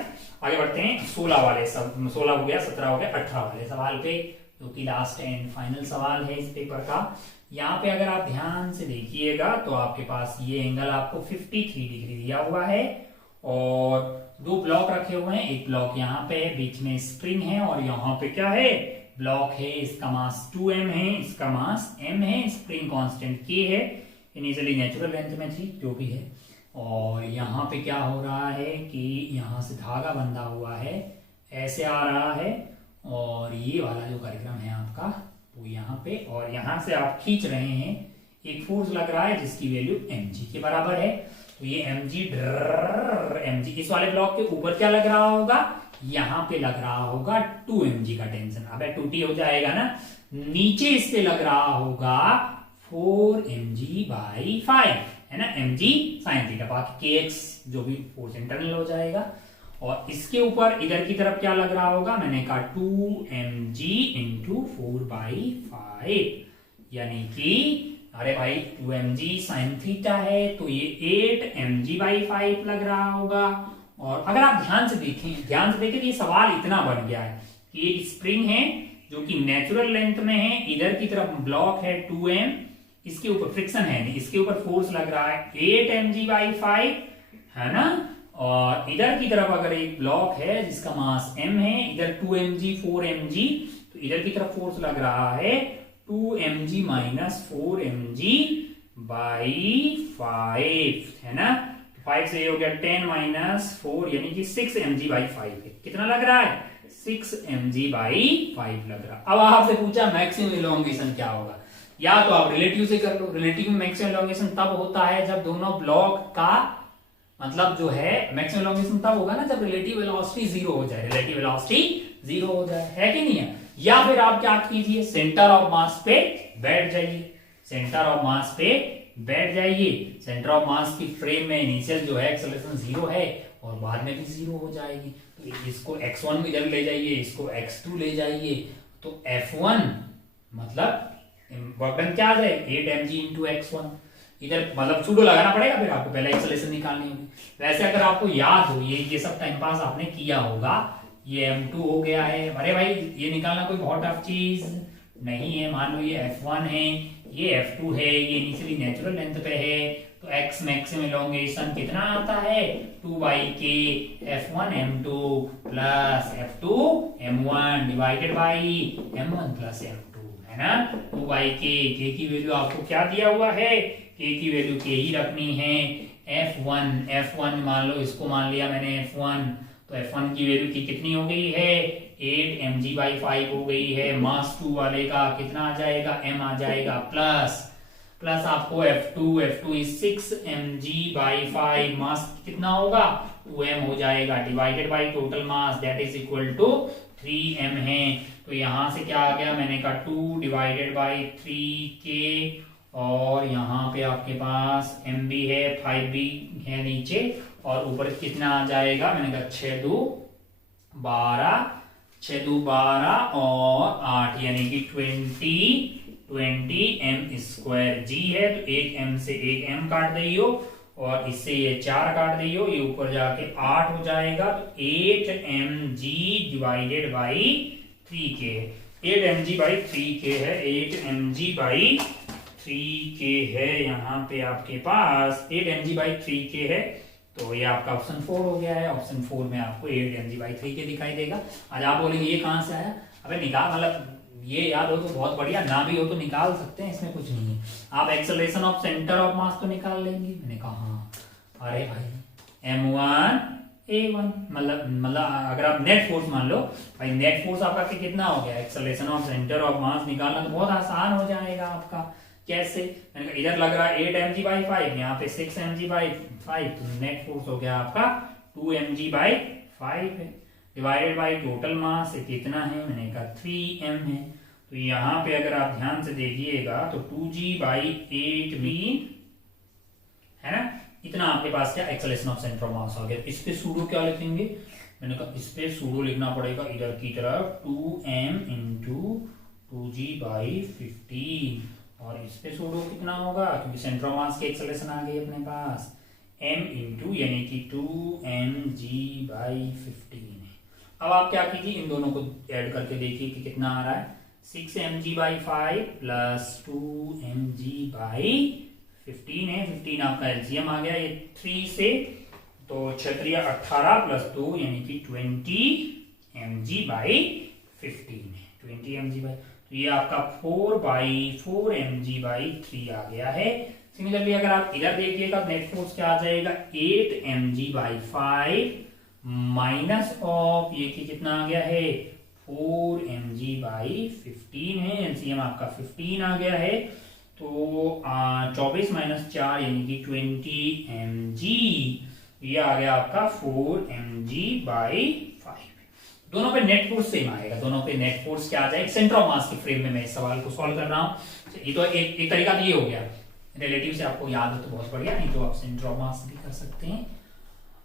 आगे बढ़ते हैं 16 वाले, 16 हो गया, 17 हो गया, 18 वाले सवाल पे, जो कि लास्ट एंड फाइनल सवाल है इस पेपर का। यहाँ पे अगर आप ध्यान से देखिएगा तो आपके पास ये एंगल आपको 53 डिग्री दिया हुआ है, और 2 ब्लॉक रखे हुए हैं, एक ब्लॉक यहाँ पे बीच में स्प्रिंग है, और यहाँ पे क्या है, ब्लॉक है, इसका मास 2m है, इसका मास m है, स्प्रिंग कांस्टेंट k है, इनिशियली नेचुरल लेंथ में थी जो भी है, और यहाँ पे क्या हो रहा है कि यहाँ से धागा बंधा हुआ है, ऐसे आ रहा है, और ये वाला जो कार्यक्रम है आपका वो यहाँ पे, और यहाँ से आप खींच रहे हैं, एक फोर्स लग रहा है जिसकी वैल्यू mg के बराबर है, तो ये mg, इस वाले ब्लॉक के ऊपर क्या लग रहा होगा, यहाँ पे लग रहा होगा 2mg का टेंशन, अब 2t हो जाएगा ना, नीचे इस पे लग रहा होगा 4mg/5, है ना, mg sin थीटा, बाकी kx जो भी फोर्स इंटरनल हो जाएगा, और इसके ऊपर इधर की तरफ क्या लग रहा होगा, मैंने कहा 2mg × 4/5, यानी कि अरे भाई 2mg sin थीटा है, तो ये 8mg/5 लग रहा होगा। और अगर आप ध्यान से देखें तो ये सवाल इतना बन गया है कि ये स्प्रिंग है जो कि नेचुरल लेंथ में है, इधर की तरफ ब्लॉक है 2m, इसके ऊपर फ्रिक्शन है नहीं, इसके ऊपर फोर्स लग रहा है 8mg/5, है ना, और इधर की तरफ अगर एक ब्लॉक है जिसका मास m है, इधर 2mg 4mg, तो इधर की तरफ फोर्स लग रहा है 2mg - 4mg/5, है ना, 5 से ये हो गया 10 - 4, यानी कि 6mg/5 है, कितना लग रहा है, 6mg/5 लग रहा। अब आपसे पूछा मैक्सिमम इलोंगेशन क्या होगा, या तो आप रिलेटिव से कर लो, रिलेटिव में मैक्सिमम इलोंगेशन तब होता है जब दोनों ब्लॉक का मतलब जो है मैक्सिमम इलोंगेशन तब होगा ना जब रिलेटिव वेलोसिटी 0 हो जाए, रिलेटिव वेलोसिटी 0 हो जाए, है कि नहीं है। या फिर आप क्या कीजिए, सेंटर ऑफ मास पे बैठ जाइए, सेंटर ऑफ मास पे बैठ जाइए, सेंटर ऑफ मास की फ्रेम में इनिशियल जो है एक्सेलरेशन 0 है, और बाद में भी 0 हो जाएगी, तो इसको x1 इधर ले जाइए, इसको x2 ले जाइए, तो F1 मतलब वर्क डन क्या आ जाए, 8mg × x1, इधर मतलब सूडो लगाना पड़ेगा, फिर आपको पहले एक्सेलरेशन निकालनी होगी। वैसे अगर आपको याद हो, ये सब टाइम पास आपने किया होगा, ये m2 हो गया है, अरे भाई ये निकालना कोई बहुत टफ चीज नहीं है, मान लो ये F1 है, ये F2 है, ये इनिशियली नेचुरल लेंथ पे है, तो x मैक्सिमम इलोंगेशन कितना आता है, 2/k F1 m2 + F2 m1 divided by m1 + m2, है ना, 2/k, k की वैल्यू आपको क्या दिया हुआ है, k की वैल्यू k ही रखनी है, F1 मान लो, इसको मान लिया मैंने F1, तो F1 की वैल्यू की कितनी हो गई है, 8mg/5 हो गई है, मास 2 वाले का कितना आ जाएगा, m आ जाएगा, प्लस आपको F2 इज 6mg/5, मास कितना होगा 2m हो जाएगा, divided by total mass that is equal to 3m है, तो यहां से क्या आ गया, मैंने कहा 2 डिवाइडेड बाई 3k, और यहाँ पे आपके पास m भी है, 5 भी है नीचे, और ऊपर कितना आ जाएगा, मैंने कहा 6 2 12, 6 2 12 और 8 यानी कि 20 m स्क्वायर जी है। तो एक m से एक m काट दियो और इससे ये 4 काट दियो, ये ऊपर जाके 8 हो जाएगा। तो 8mg divided by 3k, 8mg by 3k है, 8mg बाई 3k है यहाँ पे आपके पास, 8mg बाई 3k है। तो ये आपका ऑप्शन 4 हो गया है। ऑप्शन 4 में आपको 8mg बाई 3k दिखाई देगा। आज आप बोलेंगे ये कहाँ से आया, अबे निकाल, मतलब ये याद हो तो बहुत बढ़िया, ना भी हो तो निकाल सकते हैं, इसमें कुछ नहीं है। आप एक्सेलरेशन ऑफ सेंटर ऑफ मास तो निकाल लेंगे। मैंने कहा हाँ, अरे भाई m1 a1, मतलब अगर आप नेट फोर्स मान लो भाई, नेट फोर्स आपका कितना हो गया, एक्सेलरेशन ऑफ सेंटर ऑफ मास निकालना तो बहुत आसान हो जाएगा आपका। कैसे, मैंने कहा इधर लग रहा है 8mg बाई 5, यहाँ पे 6mg बाई 5, तो नेट फोर्स हो गया आपका 2mg बाई 5 है, डिवाइडेड बाई टोटल मास कितना है, मैंने कहा 3m है। तो यहाँ पे अगर आप ध्यान से देखिएगा तो 2g बाई 8b है ना, इतना आपके पास क्या acceleration of centre of mass आ गया। इस पे सूडो क्या लिखेंगे, मैंने कहा इस पे सूडो लिखना पड़ेगा इधर की तरफ 2m इंटू 2g बाई 15, और इस पे सूडो कितना होगा, क्योंकि सेंटर ऑफ मास की एक्सेलरेशन आ गई अपने पास m इंटू यानी कि 2mg बाई 15। अब आप क्या कीजिए, इन दोनों को ऐड करके देखिए कि कितना आ रहा है, 6mg by 5 plus 2mg by 15 है, 15 आपका एलसीएम आ गया ये 3 से, तो 6 18 प्लस 2 यानी कि 20mg बाई 15 है, 20mg बाई, तो ये आपका 4/4mg बाई 3 आ गया है। सिमिलरली अगर आप इधर देखिएगा नेट फोर्स क्या आ जाएगा, 8mg बाई 5 माइनस ऑफ ये कि कितना आ गया है 4mg बाई 15 है, एलसीएम आपका 15 आ गया है। तो 24 माइनस 4 यानी कि 20mg, ये आ गया आपका 4mg बाई 5। दोनों पे नेट फोर्स सेम आएगा, दोनों पे नेट फोर्स क्या आ जाएगा, सेंटर ऑफ मास के फ्रेम में मैं इस सवाल को सॉल्व कर रहा हूँ। ये तो एक तरीका तो ये हो गया, रिलेटिव से आपको याद हो तो बहुत बढ़िया, नहीं तो आप सेंटर ऑफ मास भी कर सकते हैं।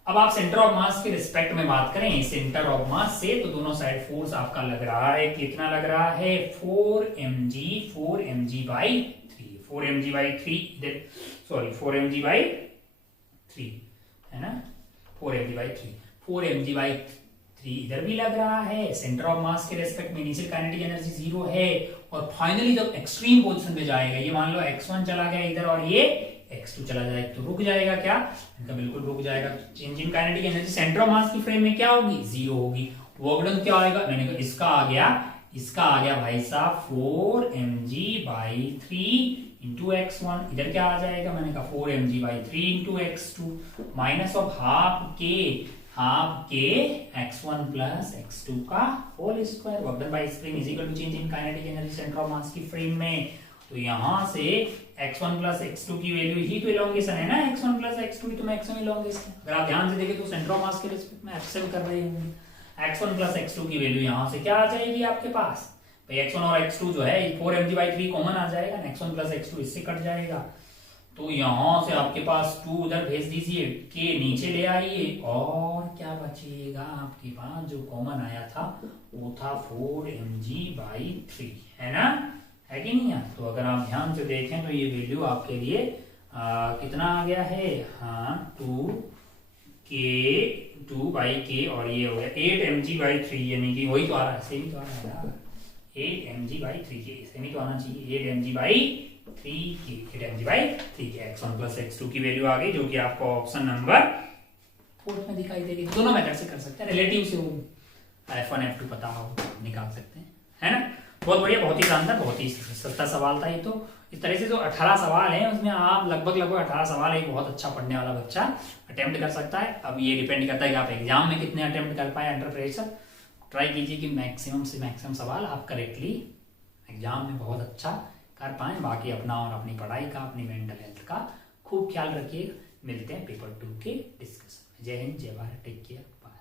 अब आप सेंटर ऑफ मास के रिस्पेक्ट में बात करें सेंटर ऑफ मास से, तो दोनों साइड फोर्स आपका लग रहा है, कितना लग रहा है 4mg by 3, 4mg by 3, sorry 4mg by 3 है ना, 4mg बाई 3, 4mg बाई 3 इधर भी लग रहा है। सेंटर ऑफ मास के रेस्पेक्ट में इनिशियल काइनेटिक एनर्जी 0 है, और फाइनली जब एक्सट्रीम पोजीशन पे जाएगा, ये मान लो x1 चला गया इधर और ये x2 चला जाएगा, तो रुक जाएगा क्या, इनका बिल्कुल रुक जाएगा। Change in kinetic energy centre of mass की फ्रेम में क्या होगी, 0 होगी। वर्क डन क्या आएगा, मैंने कहा इसका आ गया भाई साहब 4mg बाई 3 इंटू x1, इधर क्या आ जाएगा, मैंने कहा 4mg by 3 into x2 minus of half k x1 plus x2 का whole square. Work done by spring is equal to change in kinetic energy centre of mass की frame में। तो यहां से x1 प्लस x2 की value ही तो elongation है ना, x1 प्लस x2 तो मैक्सिमम इलोंगेशन। अगर आप ध्यान से देखें तो सेंटर ऑफ मास के रिस्पेक्ट में एक्सटेंड कर रहे होंगे, x1 प्लस x2 की वैल्यू यहां से क्या आ जाएगी आपके पास भाई, x1 और x2 जो है 4mg बाई 3 कॉमन आ जाएगा, x1 प्लस x2 इससे कट जाएगा। तो यहां से आपके पास 2 उधर भेज दीजिए, के नीचे ले आइए, और क्या बचेगा आपके पास, जो कॉमन आया था वो था 4mg बाई 3 है ना, है कि नहीं है। तो अगर आप ध्यान से देखें तो ये वैल्यू आपके लिए कितना आ गया है, हाँ 2 बाई के, और ये हो गया 8mg बाई 3, यानी कि वही तो आ रहा है, सेम तो आ रहा है 8mg बाई 3 के, सेम ही तो आना चाहिए 8mg बाई 3 के, 8mg बाई 3 के। x1 प्लस x2 की वैल्यू आ गई, जो कि आपको ऑप्शन नंबर 4 में दिखाई देगी। दोनों मेथड से कर सकते हैं, रिलेटिव से वो f1 f2 पता हो निकाल सकते हैं, है ना। बहुत बढ़िया, बहुत ही शानदार, बहुत ही सस्ता सवाल था ये। तो इस तरह से जो 18 सवाल हैं उसमें आप लगभग 18 सवाल एक बहुत अच्छा पढ़ने वाला बच्चा अटेम्प्ट कर सकता है। अब ये डिपेंड करता है कि आप एग्जाम में कितने अटेम्प्ट कर पाए अंडर प्रेशर। ट्राई कीजिए कि मैक्सिमम से मैक्सिमम सवाल आप करेक्टली एग्जाम में बहुत अच्छा कर पाए। बाकी अपना और अपनी पढ़ाई का, अपनी मेंटल हेल्थ का खूब ख्याल रखिएगा। मिलते हैं पेपर 2 के डिस्कशन में। जय हिंद, जय भारत, टेक केयर, बाय।